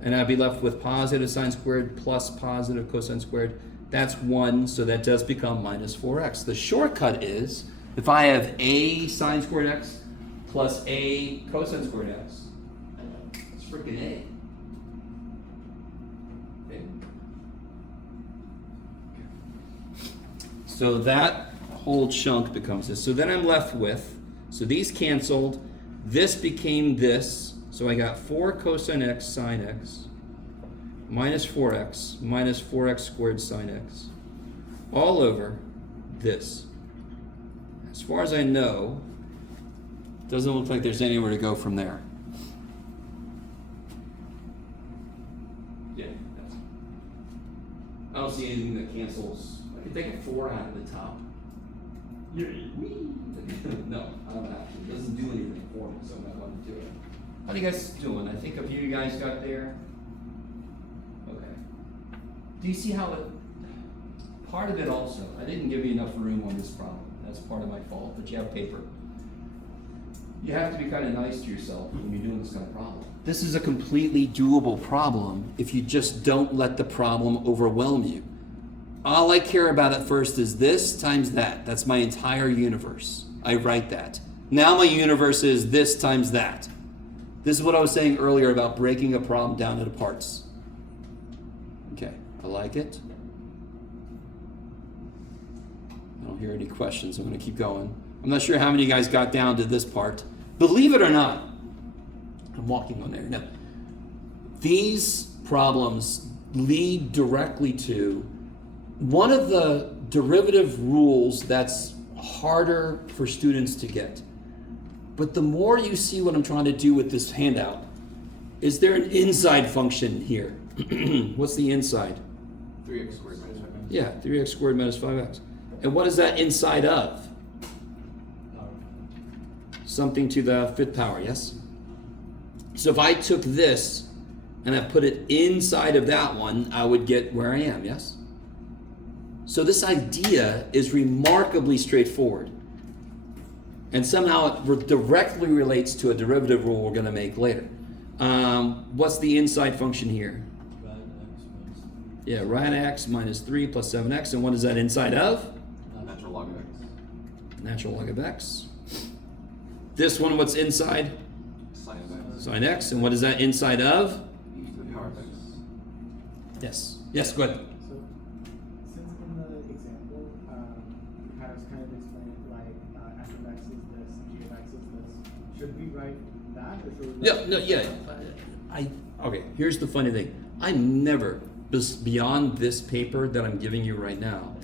and I'd be left with positive sine squared plus positive cosine squared. That's 1, so that does become minus 4x. The shortcut is, if I have a sine squared x plus a cosine squared x, it's freaking a. Okay. So that whole chunk becomes this. So then I'm left with, so these canceled, this became this, so I got 4 cosine x sine x minus 4x squared sine x all over this. As far as I know, doesn't look like there's anywhere to go from there. see anything that cancels. I could take a 4 out of the top. Yeah. No, I don't have to. It doesn't do anything for me, so I'm not going to do it. How are you guys doing? I think a few of you guys got there. Okay. Do you see how it? Part of it also, I didn't give you enough room on this problem. That's part of my fault, but you have paper. You have to be kind of nice to yourself when you're doing this kind of problem. This is a completely doable problem if you just don't let the problem overwhelm you. All I care about at first is this times that. That's my entire universe. I write that. Now my universe is this times that. This is what I was saying earlier about breaking a problem down into parts. Okay, I like it. I don't hear any questions. I'm going to keep going. I'm not sure how many of you guys got down to this part. Believe it or not, I'm walking on there. No. These problems lead directly to one of the derivative rules that's harder for students to get. But the more you see what I'm trying to do with this handout, is there an inside function here? What's the inside? 3x squared minus 5x. Yeah, 3x squared minus 5x. And what is that inside of? Something to the 5th power, yes? So if I took this and I put it inside of that one, I would get where I am, yes? So this idea is remarkably straightforward. And somehow it directly relates to a derivative rule we're going to make later. What's the inside function here? Yeah, rad x minus 3 plus 7x. And what is that inside of? Natural log of x. Natural log of x. This one, what's inside? Sine of x. Sine x. And what is that inside of? E to the power of x. Yes. Yes, go ahead. So, since in the example, you have kind of explained like f of x is this, g of x is this. Should we write that, or should we? Okay, here's the funny thing. I'm never, beyond this paper that I'm giving you right now,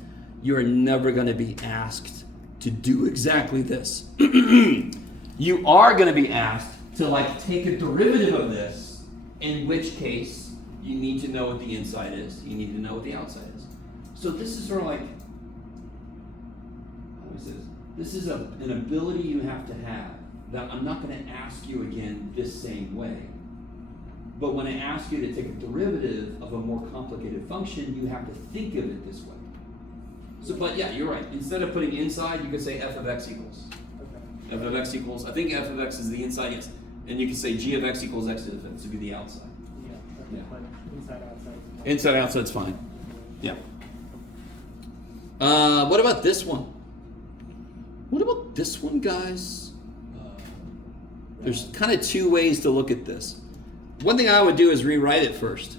you are never going to be asked to do exactly this. You are going to be asked to like take a derivative of this, in which case you need to know what the inside is. You need to know what the outside is. So this is sort of like, how do I say this? This is an ability you have to have that I'm not going to ask you again this same way. But when I ask you to take a derivative of a more complicated function, you have to think of it this way. So, but yeah, you're right. Instead of putting inside, you could say f of x equals. Okay. F of x equals, I think f of x is the inside, yes. And you can say g of x equals x to the 5th, so be the outside. Yeah. Okay. Yeah. But inside outside. Inside, outside's fine. Yeah. What about this one? What about this one, guys? There's kind of two ways to look at this. One thing I would do is rewrite it first.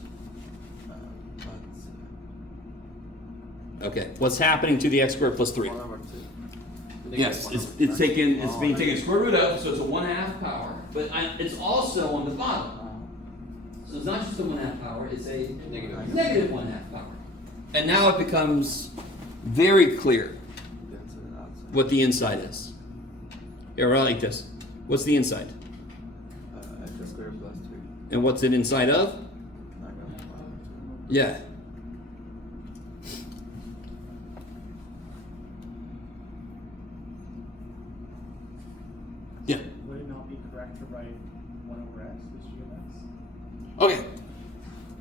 Okay, what's happening to the x squared plus 3? Yes, it's being taken square root of, so it's a 1/2 power, but it's also on the bottom. So it's not just a 1/2 power, it's a negative 1/2 power. And now it becomes very clear what the inside is. Yeah, right like this. What's the inside? X squared plus 3. And what's it inside of? Yeah. Yeah. Would it not be correct to write 1 over x as g of x? Okay.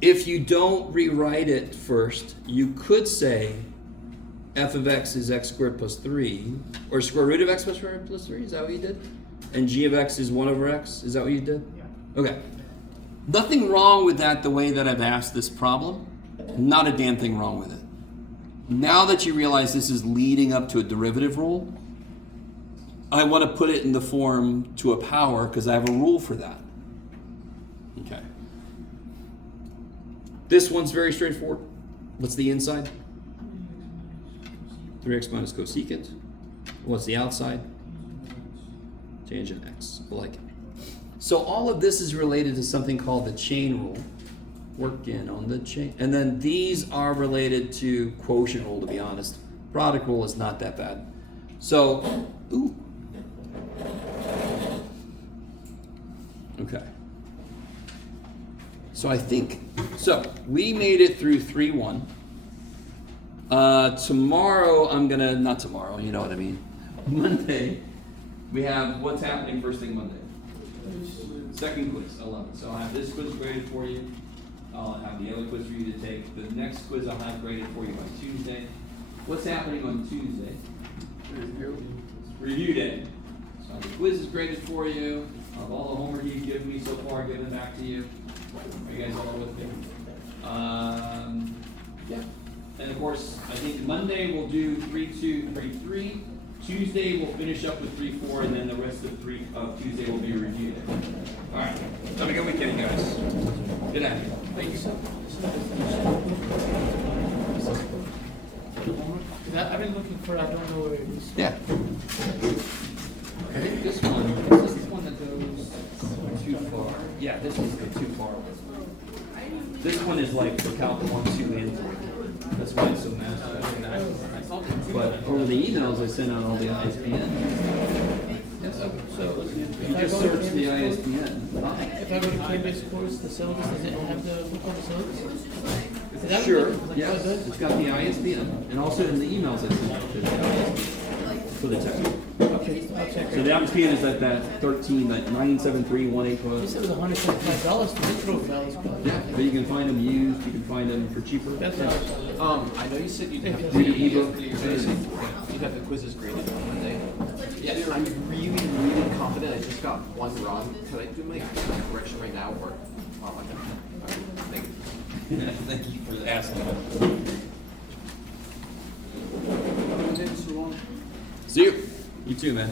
If you don't rewrite it first, you could say f of x is x squared plus 3, or square root of x plus 3, is that what you did? And g of x is 1 over x, is that what you did? Yeah. Okay. Nothing wrong with that the way that I've asked this problem. Not a damn thing wrong with it. Now that you realize this is leading up to a derivative rule, I want to put it in the form to a power because I have a rule for that. Okay. This one's very straightforward. What's the inside? 3x minus cosecant. What's the outside? Tangent x. I like it. So all of this is related to something called the chain rule. Work in on the chain. And then these are related to quotient rule, to be honest. Product rule is not that bad. So, ooh. Okay. So I think, so we made it through 3-1. Tomorrow I'm gonna, not tomorrow, you know what I mean. Monday, we have what's happening first thing Monday. Second quiz, I love it. So I'll have this quiz graded for you. I'll have the other quiz for you to take. The next quiz I'll have graded for you on Tuesday. What's happening on Tuesday? Review day. So the quiz is graded for you. Of all the homework you've given me so far, I've given it back to you. Are you guys all with me? Yeah. And of course, I think Monday we'll do 3-2, 3-3. Tuesday we'll finish up with 3-4, and then the rest of Tuesday will be a review day. All right. Have a good weekend, guys. Good night. Thank you. I've been looking for, I don't know where it is. Yeah. I think this one, is this the one that goes too far? Yeah, this one's go too far. This one is like the Calc 1, 2, and 3. That's why it's so massive. But over the emails, I sent out all the ISBN. So you just search the ISBN. If I go to Canvas course, the syllabus, does it have the book on the syllabus? Is that Sure, what yes. it does? It's got the ISBN. And also in the emails, I sent out the ISBN for the textbook. Okay, I'll check So it. the ISBN is at that 13, that 9731812. This was $175 to intro values. Yeah, but you can find them used, you can find them for cheaper. That's what I was. I know you said you'd have Read an ebook. you'd have the quizzes graded on Monday. Yeah, I'm really confident. I just got one wrong. Can I do my correction right now, or okay? Thank you. Thank you for asking. Okay, so, See you. You too, man.